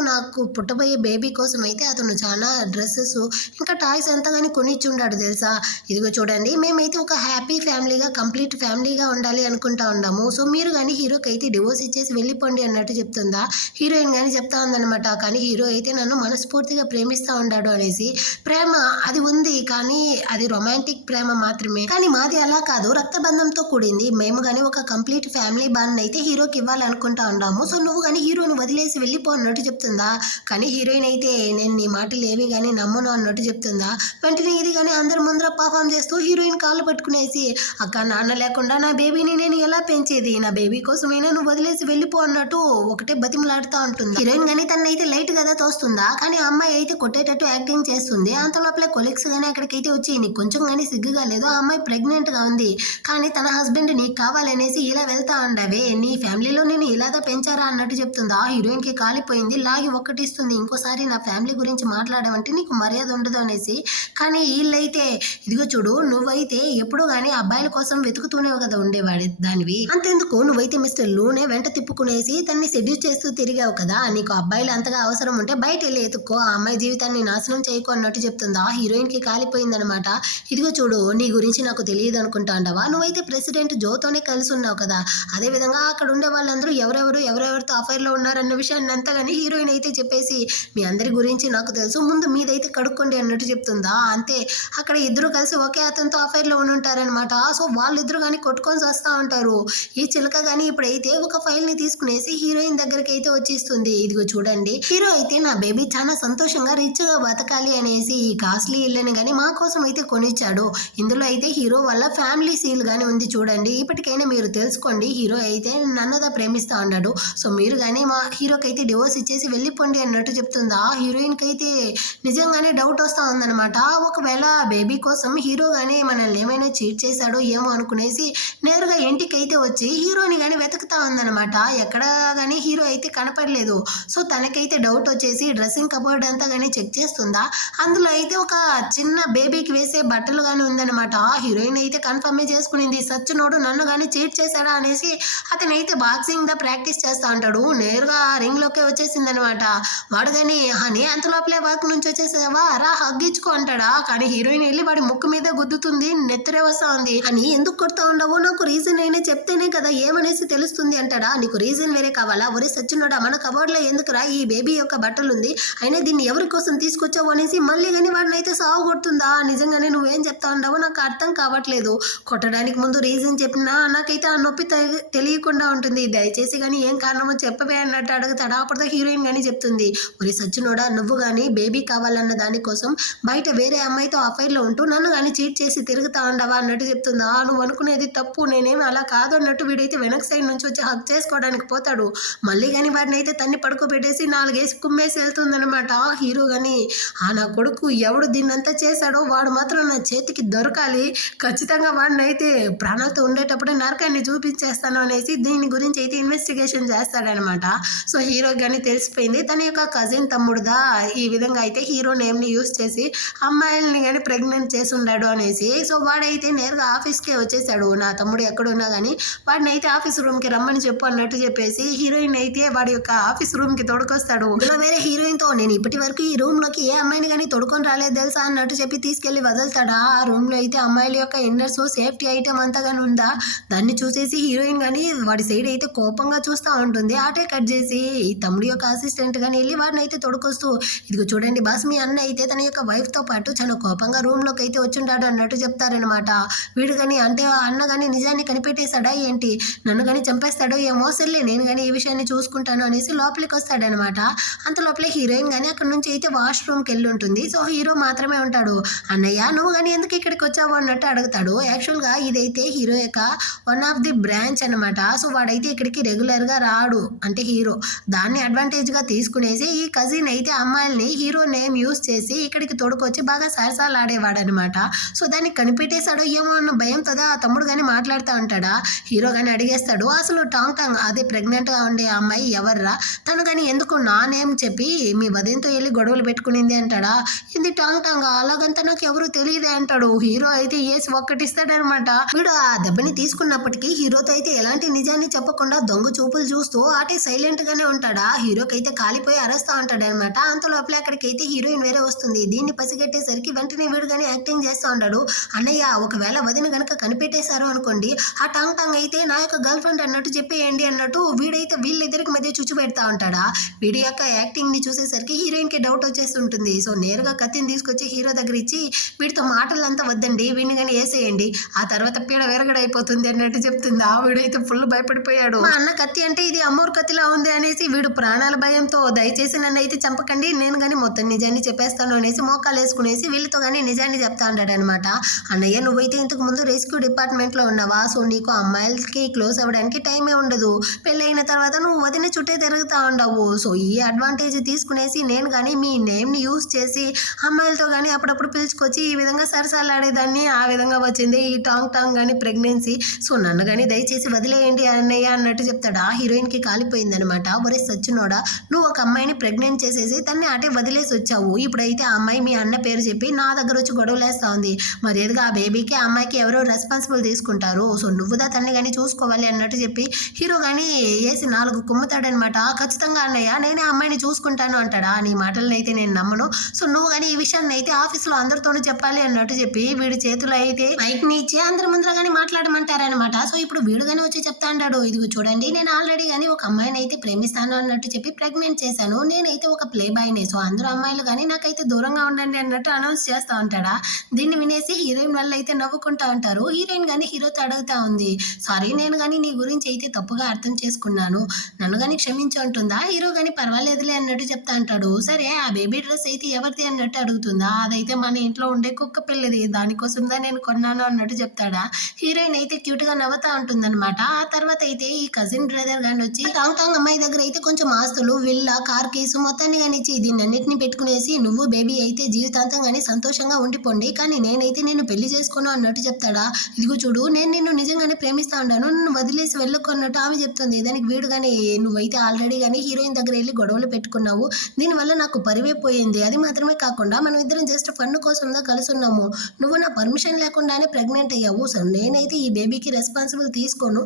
పుట్టబోయే బేబీ కోసం అయితే అతను చాలా డ్రెస్సెస్ ఇంకా టాయ్స్ అంతా కానీ కొనిచ్చుండాడు తెలుసా. ఇదిగో చూడండి మేమైతే ఒక హ్యాపీ ఫ్యామిలీగా కంప్లీట్ ఫ్యామిలీగా ఉండాలి అనుకుంటా ఉన్నాము, సో మీరు కానీ హీరోకి అయితే డివోర్స్ ఇచ్చేసి వెళ్ళిపోండి అన్నట్టు చెప్తుందా. హీరోయిన్ కానీ చెప్తా ఉందన్నమాట. కానీ హీరో అయితే నన్ను మనస్ఫూర్తిగా ప్రేమిస్తూ ఉన్నాడు అనేసి. ప్రేమ అది ఉంది కానీ అది రొమాంటిక్ ప్రేమ మాత్రమే, కానీ మాది అలా కాదు, రక్తబంధంతో కూడింది. మేము గానీ ఒక కంప్లీట్ ఫ్యామిలీ బాండ్ అయితే హీరోకి ఇవ్వాలనుకుంటా ఉన్నాము. సో నువ్వు కానీ హీరోని వదిలేసి వెళ్ళిపో అన్నట్టు చెప్తుందా. కానీ హీరోయిన్ అయితే నేను నీ మాటలు ఏవి కానీ నమ్మను అన్నట్టు చెప్తుందా. వెంటనే ఇది కానీ అందరి ముందర పర్ఫామ్ చేస్తూ హీరోయిన్ కాళ్ళు పట్టుకునేసి, అక్క నాన్న లేకుండా నా బేబీని నేను ఎలా పెంచేది, నా బేబీ కోసమైనా నువ్వు వదిలేసి వెళ్ళిపో అన్నట్టు ఒకటే బతిమలాడుతూ ఉంటుంది. హీరోయిన్ కానీ తనైతే లైట్ కదా తోస్తుందా, కానీ ఆ అమ్మాయి అయితే కొట్టేటట్టు యాక్టింగ్ చేస్తుంది. అంత లోపల కొలీగ్స్ గానీ అక్కడికైతే వచ్చి నీకు కొంచెం కానీ సిగ్గుగా లేదు, ఆ అమ్మాయి ప్రెగ్నెంట్ గా ఉంది, కానీ తన హస్బెండ్ నీకు కావాలనేసి ఇలా వెళ్తా ఉండవే, నీ ఫ్యామిలీలో నేను ఇలాగా పెంచారా అన్నట్టు చెప్తుందా. హీరోయిన్ కి కాలిపోయింది, లాగి ఒక్కటిస్తుంది, ఇంకోసారి నా ఫ్యామిలీ గురించి మాట్లాడమంటే నీకు మర్యాద ఉండదు అనేసి. కానీ వీళ్ళైతే ఇదిగో చూడు, నువ్వైతే ఎప్పుడు గానీ అబ్బాయిల కోసం వెతుకుతూనే కదా ఉండేవాడి దానివి, అంతెందుకు నువ్వైతే మిస్టర్ లూనే వెంట తిప్పుకునేసి తన్ని సెడ్యూస్ చేస్తూ తిరిగావు కదా, నీకు అబ్బాయిలు అంతగా అవసరం ఉంటే బయట వెళ్ళి ఎత్తుక్కో, ఆ అమ్మాయి జీవితాన్ని నాశనం చేయకు అన్నట్టు చెప్తుందా. హీరోయిన్ కి కాలిపోయిందనమాట. ఇదిగో చూడు, నీ గురించి నాకు తెలియదు అనుకుంటా అంటావా, నువ్వైతే ప్రెసిడెంట్ జోతోనే కలిసి ఉన్నావు కదా, అదే విధంగా అక్కడ ఉండే వాళ్ళందరూ ఎవరెవరితో అఫైర్ లో ఉన్నారన్న విషయాన్ని అంతగాని హీరోయిన్ అయితే చెప్పేసి, మీ అందరి గురించి నాకు తెలుసు, ముందు మీదైతే కడుక్కోండి అన్నట్టు చెప్తుందా. అంతే, అక్కడ ఇద్దరు కలిసి ఒకే అతనితో అఫైర్ లో ఉంటారనమాట. సో వాళ్ళిద్దరు కానీ కొట్టుకొని వస్తూ ఉంటారు. ఈ చిలక కానీ ఇప్పుడైతే ఒక ఫైల్ ని తీసుకునేసి హీరోయిన్ దగ్గరికి అయితే వచ్చేస్తుంది. ఇదిగో చూడండి, హీరో అయితే నా బేబీ చాలా సంతోషంగా రిచ్ గా బతకాలి అనేసి ఈ కాస్ట్లీ ఇల్లుని కానీ మా కోసం అయితే కొనిచ్చాడు. ఇందులో అయితే హీరో వాళ్ళ ఫ్యామిలీ సీల్ గానీ ఉంది చూడండి. ఇప్పటికైనా మీరు తెలుసుకోండి, హీరో అయితే నన్నదా ప్రేమిస్తా ఉన్నాడు, సో మీరు కానీ మా హీరోకి అయితే డివోర్స్ ఇచ్చేసి వెళ్ళిపోండి అన్నట్టు చెప్తుందా. హీరోయిన్ కి అయితే నిజంగానే డౌట్ వస్తా ఉందన్నమాట. ఒకవేళ బేబీ కోసం హీరో గానీ మనల్ని ఏమైనా చీట్ చేశాడో ఏమో అనుకునేసి నేరుగా ఇంటికి అయితే వచ్చి హీరోని కానీ వెతుకుతా ఉందన్నమాట. ఎక్కడ కానీ హీరో అయితే కనపడలేదు. సో తనకైతే డౌట్ వచ్చేసి డ్రెస్సింగ్ కబోర్డ్ అంతా కానీ చెక్ చేస్తుందా. అందులో అయితే ఒక చిన్న బేబీకి వేసే బట్టలు కానీ ఉందన్నమాట. హీరోయిన్ అయితే కన్ఫర్మే చేసుకునింది, సచ్చినోడు నన్ను కానీ చీట్ చేశాడా అనేసి. అతనైతే బాక్సింగ్ ద ప్రాక్టీస్ చేస్తా ఉంటాడు, నేరుగా రింగ్ లోకే వచ్చేసింది అనమాట. వాడు కానీ హనీ అంత లోపలే వాక్ నుంచి వచ్చేసావా, రా హగ్గించుకో అంటాడా. కానీ హీరోయిన్ వెళ్ళి వాడి ముక్కు మీద గుద్దుతుంది, నెత్తరే వస్తా ఉంది. అని ఎందుకు కొడతా ఉండవు, నాకు రీజన్ అయినా చెప్తేనే కదా ఏమనేసి తెలుస్తుంది అంటాడా. నీకు రీజన్ వేరే కావాలా, ఒరే సచ్చినోడా మన కబోర్డ్ లో ఎందుకురా ఈ బేబీ యొక్క బట్టలు ఉంది, అయినా దీన్ని ఎవరి కోసం తీసుకొచ్చావు అనేసి మళ్ళీ కానీ వాడిని అయితే సాగు కొడుతుందా. నిజంగానే నువ్వేం చెప్తా ఉండవో నాకు అర్థం కావట్లేదు, కొట్టడానికి ముందు రీజన్ చెప్పినా నాకైతే ఆ నొప్పి తెలియకుండా ఉంటుంది, దయచేసి కానీ ఏం కారణమో చెప్పవే అన్నట్టు అడుగుతాడా. అప్పుడు హీరోయిన్ కానీ చెప్తుంది, ఒరే సచ్చినోడా నువ్వు కానీ బేబీ కావాలన్న దానికోసం బయట వేరే అమ్మాయితో అఫైర్ లో ఉంటూ నన్ను కానీ చీట్ చేసి తిరుగుతా ఉండవా అన్నట్టు చెప్తుందా. నువ్వు అనుకునేది తప్పు, నేనేం అలా కాదు అన్నట్టు వీడైతే వెనక్ సైడ్ నుంచి వచ్చి హక్ చేసుకోవడానికి పోతాడు. మళ్ళీ కానీ వాడిని అయితే తన్ని పడుకోబెట్టేసి నాలుగేసి కుమ్మేసి వెళ్తుందనమాట. హీరో కానీ నా కొడుకు ఎవడు దీన్నంతా చేశాడో వాడు మాత్రం నా చేతికి దొరకాలి, ఖచ్చితంగా వాడిని అయితే ప్రాణాలతో ఉండేటప్పుడే నరకాన్ని చూపించేస్తాను అనేసి దీని గురించి అయితే ఇన్వెస్టిగేషన్ చేస్తాడనమాట. సో హీరో కానీ తెలిసిపోయింది తన యొక్క కజిన్ తమ్ముడుదా ఈ విధంగా అయితే హీరో నేమ్ని యూస్ చేసి అమ్మాయిల్ని కానీ ప్రెగ్నెంట్ చేసి ఉన్నాడు అనేసి. సో వాడైతే నేరుగా ఆఫీస్కే వచ్చేసాడు, నా తమ్ముడు ఎక్కడున్నా కానీ వాడిని అయితే ఆఫీస్ రూమ్కి రమ్మని చెప్పు అన్నట్టు చెప్పేసి హీరోయిన్ అయితే వాడి యొక్క ఆఫీస్ రూమ్కి తొడుకొస్తాడు. ఇలా వేరే హీరోయిన్తో నేను ఇప్పటి వరకు ఈ రూమ్లోకి ఏ అమ్మాయిని కానీ తొడుకొని రాలేదు తెలుసా అన్నట్టు చెప్పి తీసుకెళ్లి వదులుతాడా. ఆ రూమ్లో అయితే అమ్మాయిల యొక్క ఇన్నర్స్ సేఫ్టీ ఐటమ్ అంతా కానీ ఉందా, దాన్ని చూసేసి హీరోయిన్ కానీ వాడి సైడ్ అయితే కోపంగా చూస్తూ ఉంటుంది. ఆటే కట్ చేసి ఈ తమ్ముడి యొక్క అసిస్టెంట్ కానీ వెళ్ళి వాడిని అయితే తొడుకొస్తూ, ఇదిగో చూడండి బాస్ మీ అన్న అయితే తన యొక్క వైఫ్తో పాటు చాలా కోపంగా రూమ్లోకి అయితే వచ్చుంటాడు అన్నట్టు చెప్తారనమాట. వీడు కానీ అంటే అన్న కానీ నిజాన్ని కనిపెట్టేశాడా ఏంటి, నన్ను కానీ చంపేస్తాడో ఏమో, సర్లే నేను కానీ ఈ విషయాన్ని చూసుకుంటాను అనేసి లోపలికి వస్తాడనమాట. అంత లోపలే హీరోయిన్ కానీ అక్కడ నుంచి అయితే వాష్రూమ్కి వెళ్ళి ఉంటుంది. సో హీరో మాత్రమే ఉంటాడు. అన్నయ్య నువ్వు కానీ ఎందుకు ఇక్కడికి వచ్చావు అన్నట్టు అడుగుతాడు. యాక్చువల్గా ఇదైతే హీరో యొక్క వన్ ఆఫ్ ది బ్రాంచ్ అనమాట. సో వాడైతే ఇక్కడికి రెగ్యులర్గా రాడు, అంటే హీరో దాన్ని అడ్వాంటేజ్గా తీసుకునేసి ఈ కజిన్ అయితే అమ్మాయిల్ని హీరో నేమ్ యూస్ చేసి ఇక్కడికి తోడుకొచ్చి బాగా సరసాలు ఆడేవాడు అనమాట. సో దాన్ని కనిపెట్టేశాడో ఏమో అన్న భయంతో ఆ తమ్ముడు కానీ మాట్లాడుతూ ఉంటాడా. హీరో కానీ అడిగేస్తాడు, అసలు టాంగ్ టాంగ్ అదే ప్రెగ్నెంట్గా ఉండే అమ్మాయి ఎవర్రా, తను కానీ ఎందుకు నా నేమ్ చెప్పి మీ వదినతో వెళ్ళి గొడవలు పెట్టుకునింది అంటాడా. ఇది టాంగ్ టాంగ్ అలాగంతా నాకు ఎవరు తెలియదే అంటాడు. హీరో అయితే ఏసి ఒక్కటిస్తాడనమాట. వీడు ఆ దెబ్బని తీసుకున్నప్పటికీ హీరోతో అయితే ఎలాంటి నిజాన్ని చెప్పకుండా దొంగ చూపులు చూస్తూ ఆటే సైలెంట్ గానే ఉంటాడా. హీరోకి అయితే కాలిపోయి అరుస్తా ఉంటాడు అనమాట. అంత లోపల అక్కడికైతే హీరోయిన్ వేరే వస్తుంది. దీన్ని పసిగట్టేసరికి వెంటనే వీడు కానీ యాక్టింగ్ చేస్తూ ఉంటాడు. అన్నయ్య ఒకవేళ వదిన గనక కనిపెట్టేశారు అనుకోండి, ఆ టాంగ్ టాంగ్ అయితే నా యొక్క గర్ల్ ఫ్రెండ్ అన్నట్టు చెప్పేయండి అన్నట్టు వీడైతే వీళ్ళిద్దరికి మధ్య చుచ్చు పెడతా ఉంటాడా. వీడి యొక్క యాక్టింగ్ ని చూసేసరికి హీరోయిన్ కి డౌట్ వచ్చేసి ఉంటుంది. సో నేరుగా కత్తిని తీసుకొచ్చి హీరో దగ్గర ఇచ్చి వీడితో మాటలంతా వద్దండి, వీడిని కానీ వేసేయండి, ఆ తర్వాత పీడ వెరగడైపోతుంది అన్నట్టు చెప్తుంది. ఆ వీడైతే ఫుల్ భయపడిపోయాడు. మా అన్న కత్తి అంటే ఇది అమ్మోరు కత్తిలా ఉంది అనేసి వీడు ప్రాణాల భయంతో దయచేసి నన్ను అయితే చంపకండి, నేను కానీ మొత్తం నిజాన్ని చెప్పేస్తాను అనేసి మోకాలు వేసుకునేసి వీళ్ళతో కానీ నిజాన్ని చెప్తా ఉంటాడు అనమాట. అన్నయ్య నువ్వైతే ఇంతకు ముందు రెస్క్యూ డిపార్ట్మెంట్ లో ఉన్నావా, సో నీకు అమ్మాయిలకి క్లోజ్ అవ్వడానికి టైమే ఉండదు, పెళ్ళైన తర్వాత నువ్వు వదిన చుట్టే తిరుగుతా ఉండవు, సో ఈ అడ్వాంటేజ్ తీసుకునేసి నేను కానీ మీ నేమ్ ని యూజ్ చేసి అమ్మాయిలతో కానీ అప్పుడప్పుడు పిలుచుకొచ్చి ఈ విధంగా సరసాలాడేదాన్ని, ఆ విధంగా వచ్చింది ఈ టాంగ్ కానీ ప్రెగ్నెన్సీ, సో నన్ను కానీ దయచేసి వదిలేయండి అన్నయ్య అన్నట్టు చెప్తాడు. ఆ హీరోయిన్ కి కాలిపోయింది అనమాట. ఒరే సచ్చినోడా, నువ్వు ఒక అమ్మాయిని ప్రెగ్నెంట్ చేసేసి తన్ని అటే వదిలేసి వచ్చావు, ఇప్పుడైతే ఆ అమ్మాయి మీ అన్న పేరు చెప్పి నా దగ్గర వచ్చి గొడవలేస్తా ఉంది, మరి ఎదుగా ఆ బేబీకి ఆ అమ్మాయికి ఎవరో రెస్పాన్సిబుల్ తీసుకుంటారు, సో నువ్వుదా తన్ని కానీ చూసుకోవాలి అన్నట్టు చెప్పి హీరో కానీ వేసి 4 కుమ్ముతాడనమాట. ఖచ్చితంగా అన్నయ్య నేనే అమ్మాయిని చూసుకుంటాను అంటాడా. నీ మాటలను అయితే నేను నమ్మను, సో నువ్వు కానీ ఈ విషయాన్ని అయితే ఆఫీస్లో అందరితోనూ చెప్పాలి అన్నట్టు చెప్పి వీడి చేతులు అయితే మైక్ ని ఇచ్చి అందరి ముందర కానీ మాట్లాడమంటారనమాట. సో ఇప్పుడు వీడు కానీ వచ్చి చెప్తా అంటాడు, ఇదిగో చూడండి నేను ఆల్రెడీ కానీ ఒక అమ్మాయిని అయితే ప్రేమిస్తాను అన్నట్టు చెప్పి ప్రెగ్నెంట్ చేశాను, నేనైతే ఒక ప్లే బాయ్నే, సో అందరూ అమ్మాయిలు కానీ నాకైతే దూరంగా ఉండండి అన్నట్టు అనౌన్స్ చేస్తూ ఉంటాడా. దీన్ని వినేసి హీరోయిన్ వాళ్ళు అయితే నవ్వుకుంటా ఉంటారు. హీరోయిన్ కానీ హీరోతో అడుగుతా ఉంది, సారీ నేను కానీ నీ గురించి అయితే తప్పుగా అర్థం చేసుకున్నాను, నన్ను కానీ క్షమించి ఉంటుందా. హీరో కానీ పర్వాలేదులే అన్నట్టు చెప్తా అంటాడు. సరే ఆ బేబీ డ్రెస్ అయితే ఎవరిది అన్నట్టు అడుగుతుందా. అదైతే మన ఇంట్లో ఉండే కుక్క పిల్లది, దానికోసందా నేను కొన్నాను అన్నట్టు చెప్తాడా. హీరోయిన్ అయితే క్యూట్ గా నవ్వుతా ఉంటుందన్నమాట. ఆ తర్వాత అయితే ఈ కజిన్ బ్రదర్ గాని వచ్చి టాంగ్ అమ్మాయి దగ్గర అయితే కొంచెం ఆస్తులు, విల్లా, కార్ కేసు మొత్తాన్ని కానీ ఇచ్చి దీన్నన్నిటిని పెట్టుకునేసి నువ్వు బేబీ అయితే జీవితాంతం కానీ సంతోషంగా ఉండిపోండి, కానీ నేనైతే నేను పెళ్లి చేసుకోను అన్నట్టు చెప్తాడా. ఇదిగో చూడు నేను నిన్ను నిజంగానే ప్రేమిస్తా ఉన్నాను, నన్ను వదిలేసి వెళ్ళకున్నట్టు ఆమె చెప్తుంది. దానికి వీడు కానీ నువ్వైతే ఆల్రెడీ కానీ హీరోయిన్ దగ్గర వెళ్ళి గొడవలు పెట్టుకున్నావు, దీనివల్ల నాకు పరివే పోయింది, అది మాత్రమే కాకుండా మనం ఇద్దరం జస్ట్ ఫన్ కోసంగా కలిసి ఉన్నాము, నువ్వు నా పర్మిషన్ లేకుండానే ప్రెగ్నెంట్ అయ్యావు, సో నేనైతే ఈ బేబీకి రెస్పాన్సిబుల్ తీసుకోను,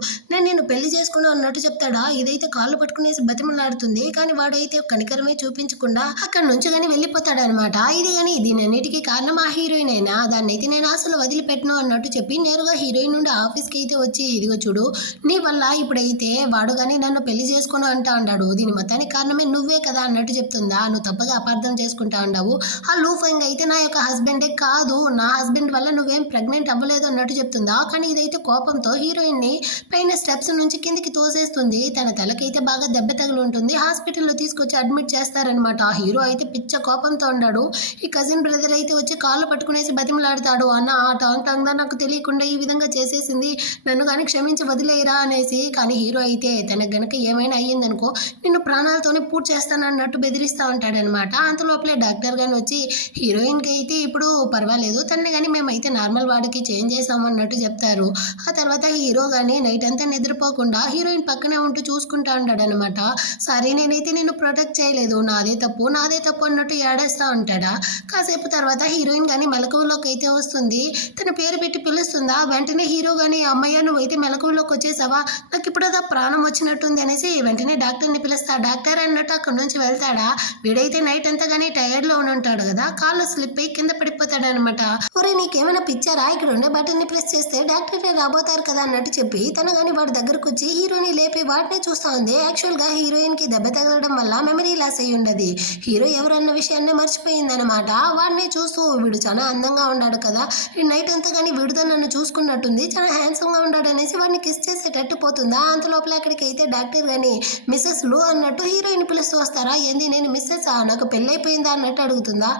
నేను పెళ్లి చేసుకోను అన్నట్టు చెప్తాడా. ఇదైతే కాళ్ళు పట్టుకునేసి బతిమలాడుతుంది, కానీ వాడైతే కనికరమే చూపించకుండా అక్కడ నుంచి కానీ వెళ్ళిపోతాడు అనమాట. ఇది కానీ దీనన్నిటికీ కారణం ఆ హీరోయిన్ అయినా, దాన్ని అయితే నేను అసలు వదిలిపెట్టను అన్నట్టు చెప్పి నేరుగా హీరోయిన్ నుండి ఆఫీస్కి అయితే వచ్చి ఇదిగో చూడు నీ వల్ల ఇప్పుడైతే వాడు కానీ నన్ను పెళ్లి చేసుకోను అంటా ఉన్నాడు, దీని మొత్తానికి కారణమే నువ్వే కదా అన్నట్టు చెప్తుందా. నువ్వు తప్పగా అపార్థం చేసుకుంటా ఉన్నావు, ఆ లూఫంగ్ అయితే నా యొక్క హస్బెండే కాదు, నా హస్బెండ్ వల్ల నువ్వేం ప్రెగ్నెంట్ అవ్వలేదు అన్నట్టు చెప్తుందా. కానీ ఇదైతే కోపంతో హీరోయిన్ ని పైన స్టెప్స్ నుంచి కిందికి తోసేస్తుంది. తన తలకైతే బాగా దెబ్బ తగిలి ఉంటుంది, హాస్పిటల్లో తీసుకొచ్చి అడ్మిట్ చేస్తారనమాట. ఆ హీరో అయితే పిచ్చ కోపంతో ఉన్నాడు. ఈ కజిన్ బ్రదర్ అయితే వచ్చి కాళ్ళు పట్టుకునేసి బతిమలాడతాడు, అన్న ఆ టాంగ్ నాకు తెలియకుండా ఈ విధంగా చేసేసింది, నన్ను కానీ క్షమించి వదిలేయరా అనేసి. కానీ హీరో అయితే తనకు గనక ఏమైనా అయ్యిందనుకో నిన్ను ప్రాణాలతోనే పూర్తి చేస్తానన్నట్టు బెదిరిస్తూ ఉంటాడనమాట. అంతలోపలే డాక్టర్ గాని వచ్చి హీరోయిన్కి అయితే ఇప్పుడు పర్వాలేదు, తనని కానీ మేమైతే నార్మల్ వాడికి చేంజ్ చేసాము అన్నట్టు చెప్తారు. ఆ తర్వాత హీరో కానీ నైట్ అంతా నిద్రపోకుండా హీరోయిన్ పక్కనే ఉంటూ చూసుకుంటా ఉంటాడనమాట. సరే నేనైతే నిన్ను ప్రొటెక్ట్ చేయలేదు, నాదే తప్పు అన్నట్టు ఏడేస్తా ఉంటాడా. కాసేపు తర్వాత హీరోయిన్ కానీ మెలకువలోకి అయితే వస్తుంది, తన పేరు పెట్టి పిలుస్తుందా. వెంటనే హీరో కానీ అమ్మయ్య నువ్వైతే మెలకువలోకి వచ్చేసావా, నాకు ఇప్పుడు అదా ప్రాణం వచ్చినట్టుంది అనేసి వెంటనే డాక్టర్ని పిలుస్తా. డాక్టర్ అన్నట్టు అక్కడ నుంచి వెళ్తాడా. వీడైతే నైట్ అంతా కానీ టైర్డ్ లో ఉంటాడు కదా, కాళ్ళు స్లిప్ అయ్యి కింద పడిపోతాడు అనమాట. ఒరే నీకేమైనా పిచ్చారా, ఇక్కడ ఉండే బటన్ ని ప్రెస్ చేస్తే డాక్టర్ రాబోతారు కదా అన్నట్టు చెప్పి తన కానీ వాడి దగ్గరకు వచ్చి హీరోని లేపి వాటిని చూస్తా ఉంది. యాక్చువల్ గా హీరోయిన్ కి దెబ్బ తగలడం వల్ల మెమరీ లాస్ అయ్యి ఉండదు, హీరో ఎవరన్న విషయాన్ని మర్చిపోయింది అనమాట. వాడిని చూస్తూ వీడు చాలా అందంగా ఉన్నాడు కదా, ఈ నైట్ అంతా కానీ వీడితో నన్ను చూసుకున్నట్టుంది, చాలా హ్యాండ్సమ్ గా ఉన్నాడు అనేసి వాడిని కిస్ చేసేటట్టు పోతుందా. అంత లోపల అక్కడికి అయితే డాక్టర్ గాని మిస్సెస్ లూ అన్నట్టు హీరోయిన్ పిలుస్తూ వస్తారా. ఏంది నేను మిస్సెస్ నాకు పెళ్ళైపోయిందా అన్నట్టు అడుగుతుందా.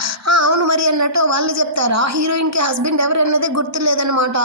అవును మరి అన్నట్టు వాళ్ళు చెప్తారా. హీరోయిన్ కి హస్బెండ్ ఎవరు అన్నదే గుర్తు లేదనమాట.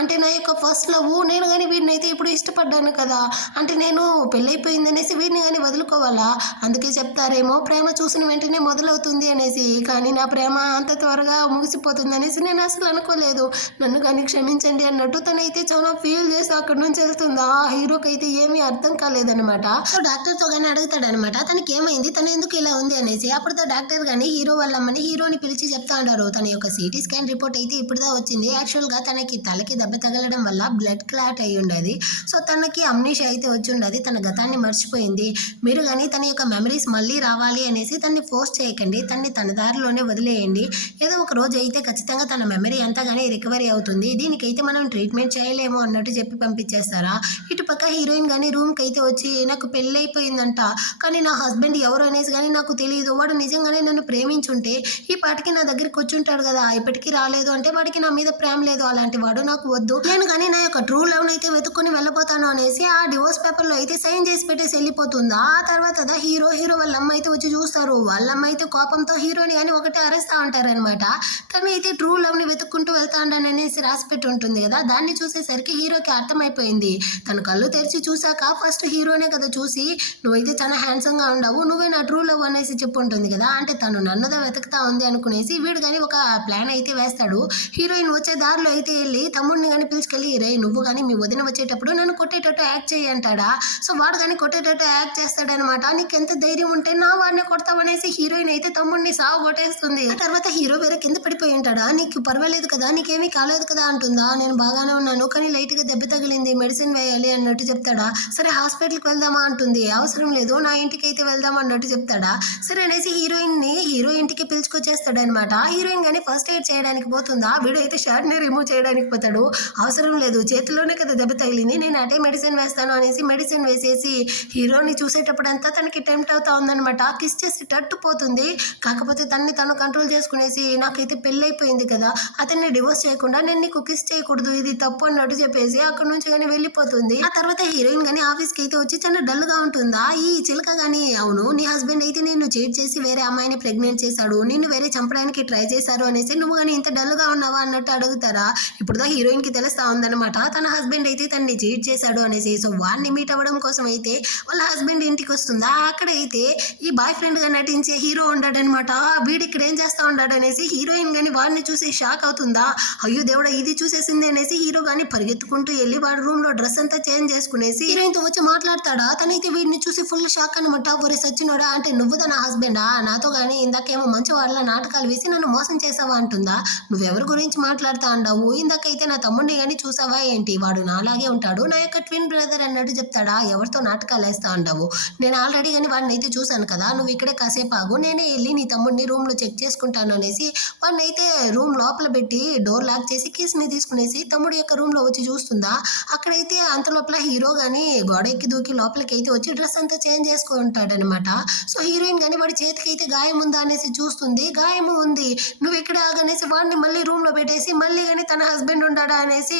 అంటే నా యొక్క ఫస్ట్ లవ్, నేను కానీ వీడిని అయితే ఇప్పుడు ఇష్టపడ్డాను కదా, అంటే నేను పెళ్ళైపోయింది అనేసి వీడిని కానీ వదులుకోవాలా, అందుకే చెప్తారేమో ప్రేమ చూసిన వెంటనే మొదలవుతుంది అనేసి, కానీ నా ప్రేమ అంత త్వరగా ముగిసిపోతుంది అనేసి నేను అసలు అనుకోలేదు, నన్ను కానీ క్షమించండి అన్నట్టు తనైతే చాలా ఫీల్ చేసి అక్కడి నుంచి వెళ్తుందా. ఆ హీరోకి అయితే ఏమీ అర్థం కాలేదనమాట. సో డాక్టర్తో కానీ అడుగుతాడనమాట తనకి ఏమైంది, తను ఎందుకు ఇలా ఉంది అనేసి. అప్పుడు డాక్టర్ కానీ హీరో వాళ్ళమ్మని హీరోని పిలిచి చెప్తా ఉంటారు, తన యొక్క సిటీ స్కాన్ రిపోర్ట్ రిపోర్ట్ అయితే ఇప్పుడుదా వచ్చింది. యాక్చువల్గా తనకి తలకి దెబ్బ తగలడం వల్ల బ్లడ్ క్లాట్ అయి ఉండేది. సో తనకి అమ్నీషియా అయితే వచ్చి ఉండదు, తన గతాన్ని మర్చిపోయింది. మీరు కానీ తన యొక్క మెమరీస్ మళ్ళీ రావాలి అనేసి తన్ని ఫోర్స్ చేయకండి, తన్ని తన దారిలోనే వదిలేయండి. ఏదో ఒక రోజు అయితే ఖచ్చితంగా తన మెమరీ అంతా కానీ రికవరీ అవుతుంది, దీనికైతే మనం ట్రీట్మెంట్ చేయలేము అన్నట్టు చెప్పి పంపించేస్తారా. ఇటుపక్క హీరోయిన్ కానీ రూమ్కి అయితే వచ్చి నాకు పెళ్ళి అయిపోయిందంట, కానీ నా హస్బెండ్ ఎవరు అనేసి కానీ నాకు తెలియదు, వాడు నిజంగానే నన్ను ప్రేమించుంటే ఈ పాటికి నా దగ్గరికి వచ్చి ఉంటాడు కదా, ఇప్పటికీ రాలేదు అంటే వాడికి నా మీద ప్రేమ లేదు, అలాంటి వాడు నాకు వద్దు, నేను కానీ నా యొక్క ట్రూ లవ్ అయితే వెతుక్కొని వెళ్ళిపోతాను అనేసి ఆ డివోర్స్ పేపర్లో అయితే సైన్ చేసి పెట్టేసి వెళ్ళిపోతుందా. ఆ తర్వాత హీరో వాళ్ళ అమ్మ అయితే వచ్చి చూస్తారు. వాళ్ళ అమ్మ అయితే కోపంతో హీరోని కానీ ఒకటే అరేస్తా ఉంటారనమాట. తను అయితే ట్రూ లవ్ ని వెతుక్కుంటూ వెళ్తాడనేసి రాసి పెట్టి ఉంటుంది కదా, దాన్ని చూసేసరికి హీరోకి అర్థమైపోయింది. తన కళ్ళు తెరిచి చూసాక ఫస్ట్ హీరోనే కదా చూసి, నువ్వైతే చాలా హ్యాండ్సమ్ గా ఉండవు, నువ్వే నా ట్రూ లవ్ అనేసి చెప్పు ఉంటుంది కదా. అంటే తను నన్నుదా వెతుకుతా ఉంది అనుకునేసి వీడు కానీ ఒక ప్లాన్ అయితే వేస్తాడు. హీరోయిన్ వచ్చే దారిలో అయితే వెళ్ళి తమ్ముడిని కానీ పిలుచుకెళ్ళి, రే నువ్వు కానీ మీ వదిన వచ్చేటప్పుడు నన్ను కొట్టేటట్టు యాక్ట్ చేయి అంటాడా. సో వాడు కానీ కొట్టేటట్టు యాక్ట్ చేస్తాడనమాట. నీకు ఎంత ధైర్యం ఉంటే నా వాడిని కొడతావనేసి హీరోయిన్ అయితే తమ్ముడిని సాగు కొట్టేస్తుంది. ఆ తర్వాత హీరో వేరే కింద పడిపోయి ఉంటాడా, నీకు పర్వాలేదు కదా, నీకేమీ కాలేదు కదా అంటుందా. నేను బాగానే ఉన్నాను కానీ లైట్ గా దెబ్బ తగిలింది, మెడిసిన్ వేయాలి అన్నట్టు చెప్తాడా. సరే హాస్పిటల్కి వెళ్దామా అంటుంది, అవసరం లేదు నా ఇంటికి అయితే వెళ్దాం అన్నట్టు చెప్తాడా. సరే అనేసి హీరో ఇంటికి పిలుచుకొచ్చేస్తాడు అనమాట. హీరోయిన్ కానీ ఫస్ట్ ఎయిడ్ చేయడానికి పోతుందా, వీడు అయితే షర్ట్ ని రిమూవ్ చేయడానికి పోతాడు. అవసరం లేదు, చేతిలోనే కదా దెబ్బ తగిలింది, నేను అటే మెడిసిన్ వేస్తాను అనేసి మెడిసిన్ వేసేసి హీరోని చూసేటప్పుడు అంతా తనకి టెంప్ట్ అవుతా ఉందనమాట. కిస్ చేసి టట్టు పోతుంది. కాకపోతే తను కంట్రోల్ చేసుకునేసి, నాకైతే పెళ్ళి అయిపోయింది కదా, అతన్ని డివోర్స్ చేయకుండా నేను నీకు కిస్ చేయకూడదు, ఇది తప్పు అన్నట్టు చెప్పేసి అక్కడ నుంచి కానీ వెళ్ళిపోతుంది. ఆ తర్వాత హీరోయిన్ కానీ ఆఫీస్కి అయితే వచ్చి చాలా డల్ గా ఉంటుందా. ఈ చిలక కానీ, అవును నీ హస్బెండ్ అయితే నిన్ను చీట్ చేసి వేరే అమ్మాయిని ప్రెగ్నెంట్ చేశాడు, నిన్ను వేరే చంపడానికి ట్రై చేశారు అనేసి నువ్వు కానీ ఇంత డల్ గా ఉన్నావా అన్నట్టు అడుగుతారా. ఇప్పుడు హీరోయిన్ కి తెలుస్తా ఉందన్నమాట తన హస్బెండ్ అయితే తనని చీట్ చేశాడు అనేసి. సో వాడిని మీట్ అవ్వడం కోసం అయితే వాళ్ళ హస్బెండ్ ఇంటికి వస్తుందా. అక్కడైతే ఈ బాయ్ ఫ్రెండ్ గా నటించే హీరో ఉంటాడనమాట. వీడు ఇక్కడ ఏం చేస్తా ఉంటాడు అనేసి హీరోయిన్ గాని వాడిని చూసి షాక్ అవుతుందా. అయ్యో దేవుడా ఇది చూసేసింది అనేసి హీరో గాని పరిగెత్తుకుంటూ వెళ్ళి వాడి రూమ్ లో డ్రెస్ అంతా చేంజ్ చేసుకునేసి హీరోయిన్ తో వచ్చి మాట్లాడతాడా. తనైతే వీడిని చూసి ఫుల్ షాక్ అనమాట. ఒరే సచ్చినోడా, అంటే నువ్వుదా నా హస్బెండా, నాతో గానీ ఇందాకేమో మంచి వాళ్ళ నాటకాలు వేసి నన్ను మోసం చేసావా అంటుందా. నువ్వెవరి గురించి మాట్లాడుతా అంటావు, ఇందాకైతే నా తమ్ముడిని గానీ చూసావా ఏంటి, వాడు నాలాగే ఉంటాడు, నా యొక్క ట్విన్ బ్రదర్ అన్నట్టు చెప్తాడా. ఎవరితో నాటకాలు వేస్తా అంటావు, నేను ఆల్రెడీ కానీ వాడిని అయితే చూశాను కదా, నువ్వు ఇక్కడే కాసేపు ఆగు, నేనే వెళ్ళి నీ తమ్ముడిని రూమ్ లో చెక్ చేసుకుంటాను అనేసి వాడిని అయితే రూమ్ లోపల పెట్టి డోర్ లాక్ చేసి కిస్ ని తీసుకునేసి తమ్ముడు యొక్క రూమ్ లో వచ్చి చూస్తుందా. అక్కడైతే అంత లోపల హీరో గానీ గోడ ఎక్కి దూకి లోపలికి అయితే వచ్చి డ్రెస్ అంతా చేంజ్ చేసుకుంటాడనమాట. సో హీరోయిన్ గానీ వాడి చేతికి అయితే గాయం ఉందా అనేసి చూస్తుంది. గాయము ఉంది, నువ్వు ఇక్కడ ఆగనేసి వాడిని మళ్ళీ రూమ్ లో పెట్టేసి మళ్ళీ కానీ తన హస్బెండ్ ఉంటాడా అనేసి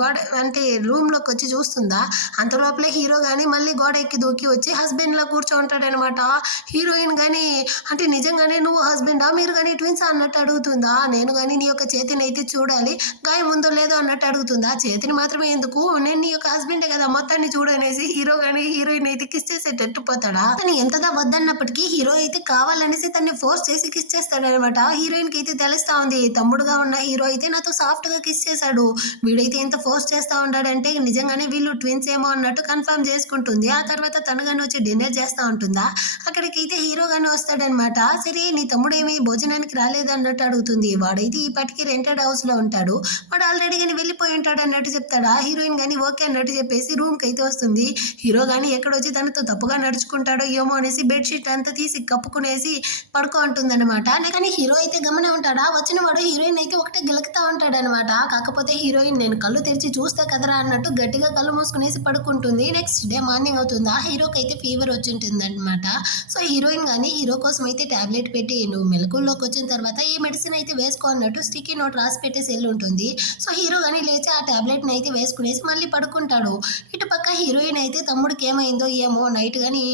గోడ అంటే రూమ్ లోకి వచ్చి చూస్తుందా. అంత లోపలే హీరో గానీ మళ్ళీ గోడ ఎక్కి దూకి వచ్చి హస్బెండ్ లా కూర్చోంటాడనమాట. హీరోయిన్ గానీ అంటే నిజంగానే నువ్వు హస్బెండా, మీరు కానీ ట్విన్స్ అన్నట్టు అడుగుతుందా. నేను కానీ నీ యొక్క చేతిని అయితే చూడాలి, గాయం ఉందో లేదో అన్నట్టు అడుగుతుందా. చేతిని మాత్రమే ఎందుకు, నేను నీ యొక్క హస్బెండ్ కదా, మొత్తాన్ని చూడనేసి హీరో గానీ హీరోయిన్ అయితే కిస్ చేసేటట్టు పోతాడా. తను ఎంతగా వద్దన్నప్పటికీ హీరో అయితే కావాలనేసి తన్ని ఫోర్స్ చేసి కిస్ చేస్తాడనమాట. హీరోయిన్ కి అయితే తెలుస్తా ఉంది తమ్ముడుగా ఉన్న హీరో అయితే నాతో సాఫ్ట్ గా కిస్ చేశాడు, వీడైతే ఎంత ఫోర్స్ చేస్తా ఉంటాడంటే నిజంగానే వీళ్ళు ట్విన్స్ ఏమో అన్నట్టు కన్ఫర్మ్ చేసుకుంటుంది. ఆ తర్వాత తను గాని వచ్చి డిన్నర్ చేస్తా ఉంటుందా. అక్కడికైతే హీరో గాని వస్తాడనమాట. సరే నీ తమ్ముడు ఏమి భోజనానికి రాలేదు అన్నట్టు అడుగుతుంది. వాడైతే ఇప్పటికీ రెంటెడ్ హౌస్ లో ఉంటాడు, వాడు ఆల్రెడీ కానీ వెళ్ళిపోయి ఉంటాడు అన్నట్టు చెప్తాడా. హీరోయిన్ గాని ఓకే అన్నట్టు చెప్పేసి రూమ్ కి అయితే వస్తుంది. హీరో గాని ఎక్కడొచ్చి తనతో తప్పుగా నడుచుకుంటాడో ఏమో అనేసి బెడ్షీట్ అంతా తీసి కప్పుకునేసి పడుకో ఉంటుందన్నమాట. కానీ హీరో అయితే గమనే ఉంటాడా. వచ్చిన వాడు హీరోయిన్ అయితే ఒకటే గెలుకుతా ఉంటాడనమాట. కాకపోతే హీరోయిన్ నేను కళ్ళు తెరిచి చూస్తా కదరా అన్నట్టు గట్టిగా కళ్ళు మూసుకునేసి పడుకుంటుంది. నెక్స్ట్ డే మార్నింగ్ అవుతుందా, హీరోకి అయితే ఫీవర్ వచ్చి ఉంటుంది అనమాట. సో హీరోయిన్ కానీ హీరో కోసం అయితే టాబ్లెట్ పెట్టి నువ్వు మెలకుల్లోకి వచ్చిన తర్వాత ఈ మెడిసిన్ అయితే వేసుకో అన్నట్టు స్టిక్కీ నోట్ రాసి పెట్టేసి వెళ్ళి ఉంటుంది. సో హీరో కానీ లేచి ఆ టాబ్లెట్ని అయితే వేసుకునేసి మళ్ళీ పడుకుంటాడు. ఇటు పక్క హీరోయిన్ అయితే తమ్ముడికి ఏమైందో ఏమో నైట్ కానీ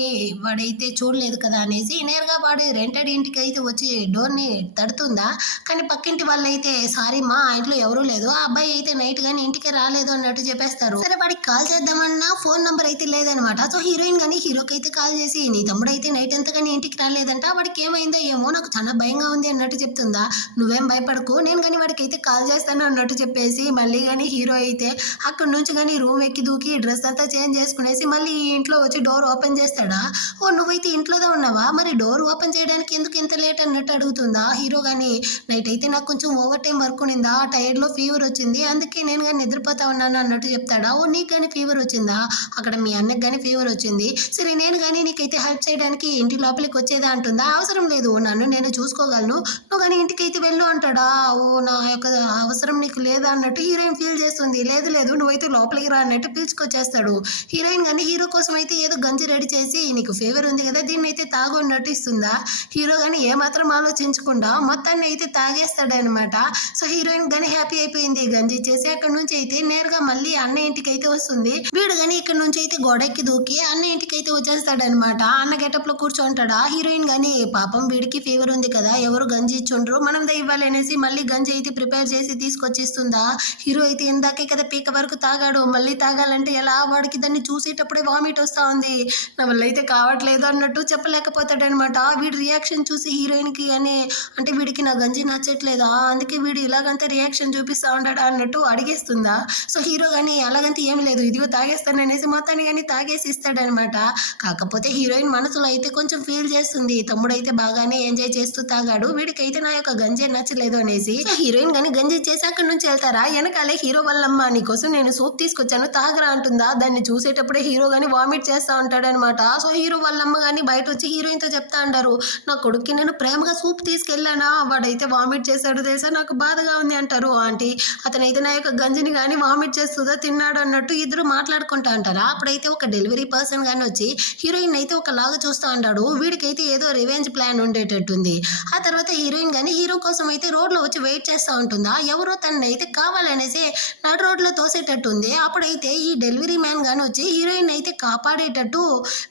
వాడైతే చూడలేదు కదా అనేసి నేరుగా వాడు రెంటెడ్ ఇంటికి అయితే వచ్చి డోర్ని తడుతుందా. కానీ పక్కింటి వాళ్ళు అయితే సారీ మా ఇంట్లో ఎవరూ లేదు, ఆ అబ్బాయి అయితే నైట్ కానీ ఇంటికి రాలేదు అన్నట్టు చెప్పేస్తారు. సరే వాడికి కాల్ చేద్దామన్నా ఫోన్ నంబర్ అయితే లేదనమాట. సో హీరోయిన్ కానీ హీరోకి అయితే కాల్ చేసి నీ తమ్ముడు అయితే నైట్ అంతా కానీ ఇంటికి రాలేదంట, వాడికి ఏమైందో ఏమో నాకు చాలా భయంగా ఉంది అన్నట్టు చెప్తుందా. నువ్వేం భయపడకు, నేను కానీ వాడికి అయితే కాల్ చేస్తాను అన్నట్టు చెప్పేసి మళ్ళీ కానీ హీరో అయితే అక్కడ నుంచి కానీ రూమ్ ఎక్కి దూకి డ్రెస్ అంతా చేంజ్ చేసుకునేసి మళ్ళీ ఈ ఇంట్లో వచ్చి డోర్ ఓపెన్ చేస్తాడా. ఓ నువ్వైతే ఇంట్లోనే ఉన్నావా, మరి డోర్ ఓపెన్ చేయడానికి ఎందుకు ఇంత లేట్ అన్నట్టు అడుగుతుందా. హీరో కానీ నైట్ అయితే నాకు నాకు కొంచెం ఓవర్ టైం వర్క్ ఉన్నిందా, ఆ టైర్డ్లో ఫీవర్ వచ్చింది, అందుకే నేను కానీ నిద్రపోతా ఉన్నాను అన్నట్టు చెప్తాడా. ఓ నీకు కానీ ఫీవర్ వచ్చిందా, అక్కడ మీ అన్నకు కానీ ఫీవర్ వచ్చింది, సరే నేను కానీ నీకైతే హెల్ప్ చేయడానికి ఇంటి లోపలికి వచ్చేదా అంటుందా. అవసరం లేదు, నన్ను నేను చూసుకోగలను, నువ్వు కానీ ఇంటికైతే వెళ్ళు అంటాడా. ఓ నా యొక్క అవసరం నీకు లేదా అన్నట్టు హీరోయిన్ ఫీల్ చేస్తుంది. లేదు లేదు నువ్వైతే లోపలికి రా అన్నట్టు పిలుచుకొచ్చేస్తాడు. హీరోయిన్ కానీ హీరో కోసం అయితే ఏదో గంజి రెడీ చేసి నీకు ఫీవర్ ఉంది కదా దీన్ని అయితే తాగు అన్నట్టు ఇస్తుందా. హీరో కానీ ఏమాత్రం ఆలోచించకుండా మొత్తాన్ని అయితే తాగేస్తాడనమాట. సో హీరోయిన్ కానీ హ్యాపీ అయిపోయింది. గంజి చేసి అక్కడ నుంచి అయితే నేరుగా మళ్ళీ అన్న ఇంటికి అయితే వస్తుంది. వీడు కానీ ఇక్కడ నుంచి అయితే గోడకి దూకి అన్న ఇంటికి అయితే వచ్చేస్తాడనమాట. అన్న గెటప్ లో కూర్చోంటాడా. హీరోయిన్ కానీ పాపం వీడికి ఫీవర్ ఉంది కదా, ఎవరు గంజి ఇచ్చుండ్రు, మనం ఇవ్వాలి అనేసి మళ్ళీ గంజి అయితే ప్రిపేర్ చేసి తీసుకొచ్చిస్తుందా. హీరో అయితే ఇందాకే కదా పీక వరకు తాగాడు, మళ్ళీ తాగాలంటే ఎలా, వాడికి దాన్ని చూసేటప్పుడే వామిట్ వస్తా ఉంది, నా వల్ల అయితే కావట్లేదు అన్నట్టు చెప్పలేకపోతాడనమాట. వీడి రియాక్షన్ చూసి హీరోయిన్ కి అని అంటే వీడికి నా గంజి నచ్చట్లేదా, అందుకే వీడు ఇలాగంతా రియాక్షన్ చూపిస్తా ఉంటాడా అన్నట్టు అడిగేస్తుందా. సో హీరో కానీ అలాగంతా ఏం లేదు, ఇదిగో తాగేస్తాననేసి మొత్తాన్ని కానీ తాగేసి ఇస్తాడనమాట. కాకపోతే హీరోయిన్ మనసులో అయితే కొంచెం ఫీల్ చేస్తుంది, తమ్ముడైతే బాగానే ఎంజాయ్ చేస్తూ తాగాడు, వీడికైతే నా యొక్క గంజి నచ్చలేదు అనేసి. హీరోయిన్ కానీ గంజి చేసి అక్కడి నుంచి వెళ్తారా. వెనకాలే హీరో వాళ్ళమ్మ నీకోసం నేను సూప్ తీసుకొచ్చాను తాగరా అంటుందా. దాన్ని చూసేటప్పుడే హీరో కానీ వామిట్ చేస్తా ఉంటాడనమాట. సో హీరో వాళ్ళమ్మ కానీ బయట వచ్చి హీరోయిన్ తో చెప్తా అంటారు, నా కొడుక్కి నేను ప్రేమగా సూప్ తీసుకెళ్ళానా, వాడైతే వామిట్ చేశాడు తెలుసా, నాకు బాధగా ఉంది అంటారు. ఆంటీ అతనైతే నా యొక్క గంజిని కానీ వామిట్ చేస్తుందా తిన్నాడు అన్నట్టు ఇద్దరు మాట్లాడుకుంటా అంటారా. అప్పుడైతే ఒక డెలివరీ పర్సన్ కానీ వచ్చి హీరోయిన్ అయితే ఒకలాగా చూస్తూ ఉంటాడు. వీడికైతే ఏదో రివెంజ్ ప్లాన్ ఉండేటట్టుంది. ఆ తర్వాత హీరోయిన్ కానీ హీరో కోసం అయితే రోడ్లో వచ్చి వెయిట్ చేస్తూ ఉంటుందా. ఎవరో తనని అయితే కావాలనేసి నడు రోడ్లో తోసేటట్టుంది. అప్పుడైతే ఈ డెలివరీ మ్యాన్ కానీ వచ్చి హీరోయిన్ అయితే కాపాడేటట్టు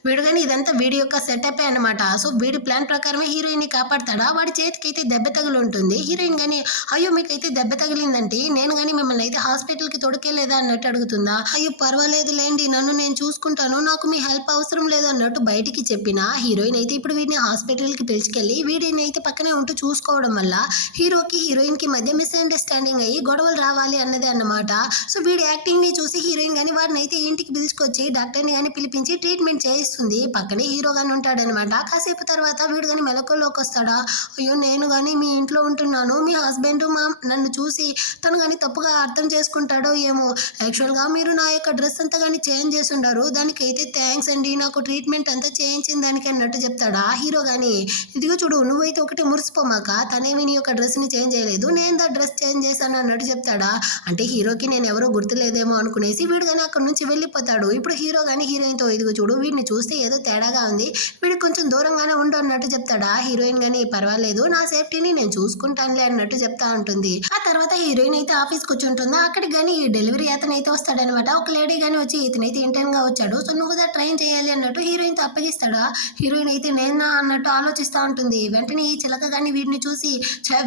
వీడు కానీ ఇదంతా వీడి యొక్క సెటప్ అనమాట. సో వీడి ప్లాన్ ప్రకారమే హీరోయిన్ ని కాపాడతాడా. వాడి చేతికి అయితే దెబ్బ తగిలి ఉంటుంది. హీరోయిన్ కానీ అయ్యో మీకైతే దెబ్బ తగిలిందంటే నేను కానీ మిమ్మల్ని అయితే హాస్పిటల్కి తొడకెళ్ళేదా అన్నట్టు అడుగుతుందా. అయ్యో పర్వాలేదు లేండి, నన్ను నేను చూసుకుంటాను, నాకు మీ హెల్ప్ అవసరం లేదు అన్నట్టు బయటికి చెప్పిన హీరోయిన్ అయితే ఇప్పుడు వీడిని హాస్పిటల్కి పిలుచుకెళ్ళి వీడిని అయితే పక్కనే ఉంటూ చూసుకోవడం వల్ల హీరోకి హీరోయిన్ కి మధ్య మిస్అండర్స్టాండింగ్ అయ్యి గొడవలు రావాలి అన్నదే అన్నమాట. సో వీడి యాక్టింగ్ ని చూసి హీరోయిన్ కానీ వాడిని అయితే ఇంటికి పిలుచుకొచ్చి డాక్టర్ని కానీ పిలిపించి ట్రీట్మెంట్ చేయిస్తుంది. పక్కనే హీరో కానీ ఉంటాడనమాట. కాసేపు తర్వాత వీడు కానీ మెలకువలోకి వస్తాడా. అయ్యో నేను కానీ మీ ఇంట్లో ఉంటున్నాను, మీ హస్బెండ్ నన్ను చూసి తను కానీ తప్పుగా అర్థం చేసుకుంటాడో ఏమో, యాక్చువల్గా మీరు నా యొక్క డ్రెస్ అంతా కానీ చేంజ్ చేసి ఉండారు, దానికైతే థ్యాంక్స్ అండి, నాకు ట్రీట్మెంట్ అంతా చేయించిన దానికి అన్నట్టు చెప్తాడా. హీరో కానీ ఇదిగో చూడు నువ్వైతే ఒకటి మురిసిపోమాక, తనేమి నీ యొక్క డ్రెస్ని చేంజ్ చేయలేదు, నేను దా డ్రెస్ చేంజ్ చేశాను అన్నట్టు చెప్తాడా. అంటే హీరోకి నేను ఎవరో గుర్తులేదేమో అనుకునేసి వీడు కానీ అక్కడ నుంచి వెళ్ళిపోతాడు. ఇప్పుడు హీరో కానీ హీరోయిన్తో ఇదిగో చూడు వీడిని చూస్తే ఏదో తేడాగా ఉంది, వీడికి కొంచెం దూరంగానే ఉండు అన్నట్టు చెప్తాడా. హీరోయిన్ కానీ పర్వాలేదు నా సేఫ్టీని నేను చూసుకుంటానులే అన్నట్టు చెప్తా ఉంటుంది. ఆ తర్వాత హీరోయిన్ అయితే ఆఫీస్కి వచ్చి ఉంటుందా. అక్కడికి కానీ ఈ డెలివరీ అతను అయితే వస్తాడనమాట. ఒక లేడీ కానీ వచ్చి ఇతనైతే ఇంటర్న్ గా వచ్చాడు, సో నువ్వు కదా ట్రైన్ చేయాలి అన్నట్టు హీరోయిన్ తో అప్పగిస్తాడా. హీరోయిన్ అయితే నేనా అన్నట్టు ఆలోచిస్తూ ఉంటుంది. వెంటనే ఈ చిలక కానీ వీడిని చూసి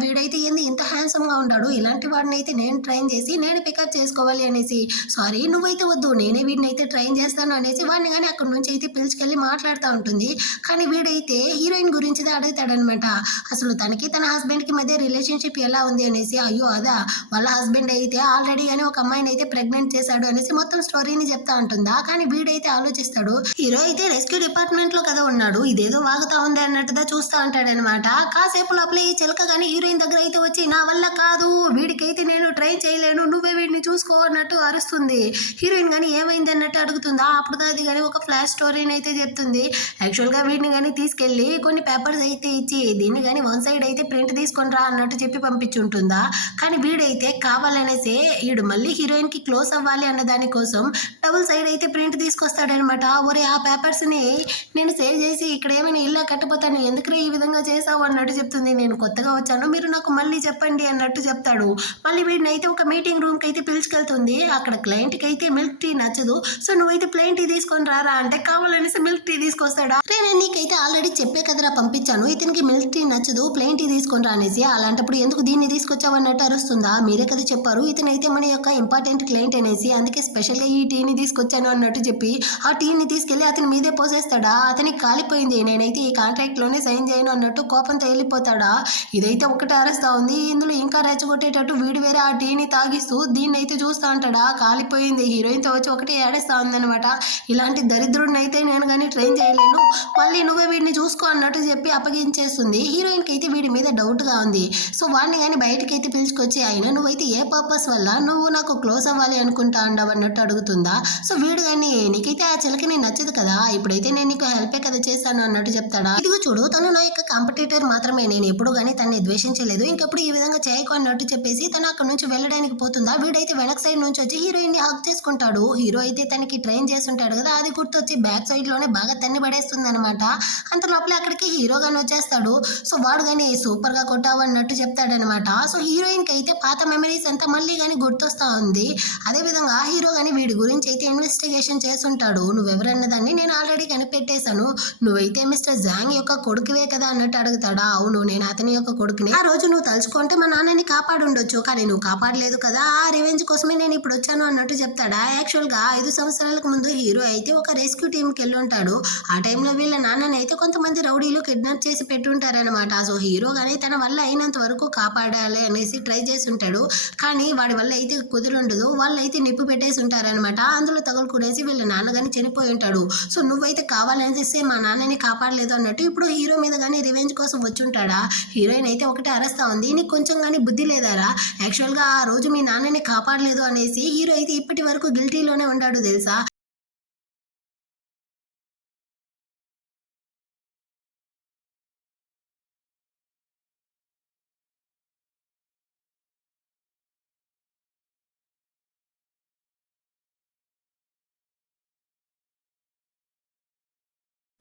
వీడైతే ఏంది ఇంత హ్యాండ్సమ్ గా ఉంటాడు, ఇలాంటి వాడిని అయితే నేను ట్రైన్ చేసి నేను పికప్ చేసుకోవాలి అనేసి, సారీ నువ్వైతే వద్దు నేనే వీడిని అయితే ట్రైన్ చేస్తాను అనేసి వాడిని కానీ అక్కడ నుంచి అయితే పిలుచుకెళ్ళి మాట్లాడుతూ ఉంటుంది. కానీ వీడైతే హీరోయిన్ గురించి అడుగుతాడనమాట. అసలు తనకి తన హస్బెండ్ కి మధ్య రిలేషన్షిప్ ఎలా ఉంది అనేసి. అయ్యో అదా వాళ్ళ హస్బెండ్ అయితే ఆల్రెడీ కానీ ఒక అమ్మాయిని అయితే ప్రెగ్నెంట్ చేశాడు అనేసి మొత్తం స్టోరీని చెప్తా ఉంటుందా. కానీ వీడైతే ఆలోచిస్తాడు, హీరో అయితే రెస్క్యూ డిపార్ట్మెంట్ లో కదా ఉన్నాడు, ఇదేదో వాగుతా ఉంది అన్నట్టుగా చూస్తూ ఉంటాడనమాట. కాసేపు లోపల ఈ చిలక కానీ హీరోయిన్ దగ్గర అయితే వచ్చి నా వల్ల కాదు, వీడికైతే నేను ట్రై చేయలేను, నువ్వే వీడిని చూసుకో అన్నట్టు అరుస్తుంది. హీరోయిన్ కానీ ఏమైంది అన్నట్టు అడుగుతుందా. అప్పుడు అది కానీ ఒక ఫ్లాష్ స్టోరీని అయితే చెప్తుంది. యాక్చువల్గా వీడిని కానీ తీసుకెళ్ళి కొన్ని పేపర్స్ అయితే ఇచ్చి దీన్ని కానీ వన్ సైడ్ అయితే ప్రింట్ తీసుకొని రా అన్నట్టు చెప్పి పంపించుంటుందా. కానీ వీడైతే కావాలనేసి వీడు మళ్ళీ హీరోయిన్ కి క్లోజ్ అవ్వాలి అన్న దానికోసం డబుల్ సైడ్ అయితే ప్రింట్ తీసుకొస్తాడనమాట. ఒరే ఆ పేపర్స్ ని నేను సేవ్ చేసి ఇక్కడ ఏమైనా ఇల్లు కట్టిపోతాను, ఎందుకురా ఈ విధంగా చేసావు అన్నట్టు చెప్తుంది. నేను కొత్తగా వచ్చాను, మీరు నాకు మళ్ళీ చెప్పండి అన్నట్టు చెప్తాడు. మళ్ళీ వీడిని అయితే ఒక మీటింగ్ రూమ్ కి అయితే పిలుచుకెళ్తుంది. అక్కడ క్లయింట్ కి అయితే మిల్క్ టీ నచ్చదు, సో నువ్వైతే ప్లెయిన్ టీ తీసుకొని రారా అంటే కావాలనేసి మిల్క్ టీ తీసుకొస్తాడా. నేను నీకైతే ఆల్రెడీ చెప్పే కదరా పంపించాను, ఇతనికి మిల్క్ టీ నచ్చదు ప్లెయిన్ టీ తీసుకొని రా అనేసి. అలాంటప్పుడు ఎందుకు దీన్ని తీసుకొచ్చావు అన్నట్టు అరుస్తుందా. మీరే కదా చెప్పారు ఇతనైతే మన యొక్క ఇంపార్టెంట్ క్లయింట్ అనేసి, అందుకే స్పెషల్ గా ఈ టీని తీసుకొచ్చాను అన్నట్టు చెప్పి ఆ టీని తీసుకెళ్లి అతని మీదే పోసేస్తాడా. అతనికి కాలిపోయింది, నేనైతే ఈ కాంట్రాక్ట్ లోనే సైన్ చేయను అన్నట్టు కోపంతో వెళ్ళిపోతాడా. ఇదైతే ఒకటే అరుస్తా ఉంది. ఇందులో ఇంకా రెచ్చగొట్టేటట్టు వీడు వేరే ఆ టీని తాగిస్తూ దీన్ని అయితే చూస్తా చేస్తా ఉంటాడా, కాలిపోయింది. హీరోయిన్తో వచ్చి ఒకటే ఏడేస్తా ఉందనమాట. ఇలాంటి దరిద్రుడిని అయితే నేను కానీ ట్రైన్ చేయలేను, మళ్ళీ నువ్వే వీడిని చూసుకో అన్నట్టు చెప్పి అప్పగించేస్తుంది. హీరోయిన్కి అయితే వీడి మీద డౌట్గా ఉంది. సో వాడిని కానీ బయటకి అయితే పిలుచుకొచ్చి, అయినా నువ్వైతే ఏ పర్పస్ వల్ల నువ్వు నాకు క్లోజ్ అవ్వాలి అనుకుంటా ఉండవు అన్నట్టు అడుగుతుందా. సో వీడు కానీ నీకైతే ఆ చిలకని నచ్చదు కదా, ఇప్పుడైతే నేను నీకు హెల్పే కదా చేశాను అన్నట్టు చెప్తాడా. ఇదిగో చూడు, తను నా యొక్క కాంపిటీటర్ మాత్రమే, నేను ఎప్పుడు కానీ తనని ద్వేషించలేదు, ఇంకెప్పుడు ఈ విధంగా చేయకు అన్నట్టు చెప్పేసి తను అక్కడ నుంచి వెళ్ళడానికి పోతుందా. వీడైతే వెనక్ సైడ్ నుంచి వచ్చి హీరోయిన్ ని హక్ చేసుకుంటాడు. హీరో అయితే తనకి ట్రైన్ చేస్తుంటాడు కదా, అది గుర్తొచ్చి బ్యాక్ సైడ్ లోనే బాగా తన్ని పడేస్తుంది అనమాట. అంత లోపల అక్కడికి హీరో గాని వచ్చేస్తాడు. సో వాడు కానీ సూపర్ గా కొట్టావు అన్నట్టు చెప్తాడనమాట. సో హీరోయిన్ కి అయితే పాత మెమరీస్ అంతా మళ్ళీ కానీ గుర్తొస్తా ఉంది. అదే విధంగా హీరో గాని వీడి గురించి అయితే ఇన్వెస్టిగేషన్ చేస్తుంటాడు. నువ్వెవరన్నదాన్ని నేను ఆల్రెడీ కనిపెట్టేశాను, నువ్వైతే మిస్టర్ జాంగ్ యొక్క కొడుకువే కదా అన్నట్టు అడుగుతాడా. అవును, నేను అతని యొక్క కొడుకుని. ఆ రోజు నువ్వు తలుచుకుంటే మా నాన్నని కాపాడుండొచ్చు, కానీ నువ్వు కాపాడలేదు కదా, ఆ రివెంజ్ కోసమే నేను ఇప్పుడు వచ్చాను అన్నట్టు చెప్తాడా. యాక్చువల్ గా 5 సంవత్సరాలకు ముందు హీరో అయితే ఒక రెస్క్యూ టీమ్ కి వెళ్ళి ఉంటాడు. ఆ టైంలో వీళ్ళ నాన్నని అయితే కొంతమంది రౌడీలు కిడ్నాప్ చేసి పెట్టుంటారనమాట. సో హీరో గానీ తన వల్ల అయినంత వరకు కాపాడాలి అనేసి ట్రై చేసి ఉంటాడు, కానీ వాడి వల్ల అయితే కుదిరుండదు. వాళ్ళు అయితే నిప్పు పెట్టేసి ఉంటారనమాట. అందులో తగులుకునేసి వీళ్ళ నాన్న గానీ చనిపోయి ఉంటాడు. సో నువ్వైతే కావాలనేసి మా నాన్నని కాపాడలేదు అన్నట్టు ఇప్పుడు హీరో మీద కానీ రివెంజ్ కోసం వచ్చి ఉంటాడా. హీరోయిన్ అయితే ఒకటే అరస్తా ఉంది, నీకు కొంచెం కానీ బుద్ధి లేదారా, యాక్చువల్గా ఆ రోజు మీ నాన్నని కాపాడలేదు అనేసి హీరో అయితే ఇప్పటి వరకు గిల్టీలోనే ఉన్నాడు తెలుసా.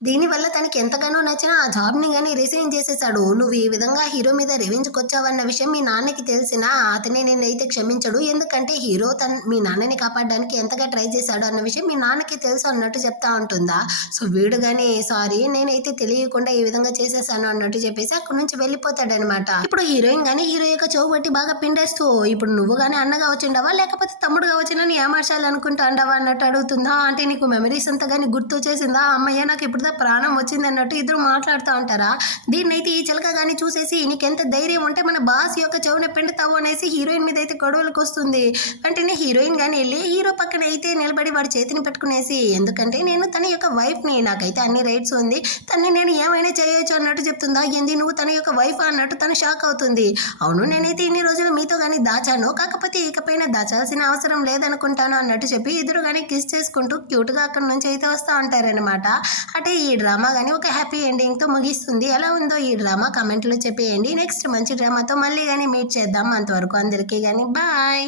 దీనివల్ల తనకి ఎంతగానో నచ్చిన ఆ జాబ్‌ని గాని రిజైన్ చేసేసాడు. నువ్వు ఈ విధంగా హీరో మీద రివెంజ్‌కొచ్చావన్న విషయం మీ నాన్నకి తెలిసినా అతనే నిన్నైతే క్షమించడు. ఎందుకంటే హీరో మీ నాన్నని కాపాడడానికి ఎంతగా ట్రై చేశాడు అన్న విషయం మీ నాన్నకి తెలుసు అన్నట్టు చెప్తా ఉంటుందా. సో వీడు గాని సారీ నేనైతే తెలియకుండా ఈ విధంగా చేసేసాను అన్నట్టు చెప్పేసి అక్కడి నుంచి వెళ్ళిపోతాడనమాట. ఇప్పుడు హీరోయిన్ గాని హీరో యొక్క చెవు పట్టి బాగా పిండేస్తూ, ఇప్పుడు నువ్వు గాని అన్నగా వచ్చిండవా లేకపోతే తమ్ముడుగా వచ్చినా ఏమార్చాలనుకుంటా అండవా అన్నట్టు అడుగుతుందా. అంటే నీకు మెమరీస్ అంతా గాని గుర్తు వచ్చేసిందా, అమ్మయ్య నాకు ఇప్పుడు ప్రాణం వచ్చింది అన్నట్టు ఇద్దరు మాట్లాడుతూ ఉంటారా. దీన్నైతే ఈ చిలక గాని చూసేసి నీకెంత ధైర్యం ఉంటే మన బాస్ యొక్క చెవుని పిండుతావు అనేసి హీరోయిన్ మీద అయితే గొడవలకు వస్తుంది. వెంటనే హీరోయిన్ గాని వెళ్ళి హీరో పక్కన అయితే నిలబడి వాడి చేతిని పట్టుకునేసి, ఎందుకంటే నేను తన యొక్క వైఫ్ ని, నాకైతే అన్ని రైట్స్ ఉంది, తన్ని నేను ఏమైనా చేయొచ్చు అన్నట్టు చెప్తుందా. ఏంది నువ్వు తన యొక్క వైఫ్ అన్నట్టు తను షాక్ అవుతుంది. అవును, నేనైతే ఇన్ని రోజులు మీతో కానీ దాచాను, కాకపోతే ఇకపైన దాచాల్సిన అవసరం లేదనుకుంటాను అన్నట్టు చెప్పి ఇద్దరు కానీ కిస్ చేసుకుంటూ క్యూట్ గా అక్కడ నుంచి అయితే వస్తూ ఉంటారనమాట. అంటే ఈ డ్రామా కానీ ఒక హ్యాపీ ఎండింగ్తో ముగిస్తుంది. ఎలా ఉందో ఈ డ్రామా కమెంట్లో చెప్పేయండి. నెక్స్ట్ మంచి డ్రామాతో మళ్ళీ కానీ మీట్ చేద్దాం. అంతవరకు అందరికీ కానీ బాయ్.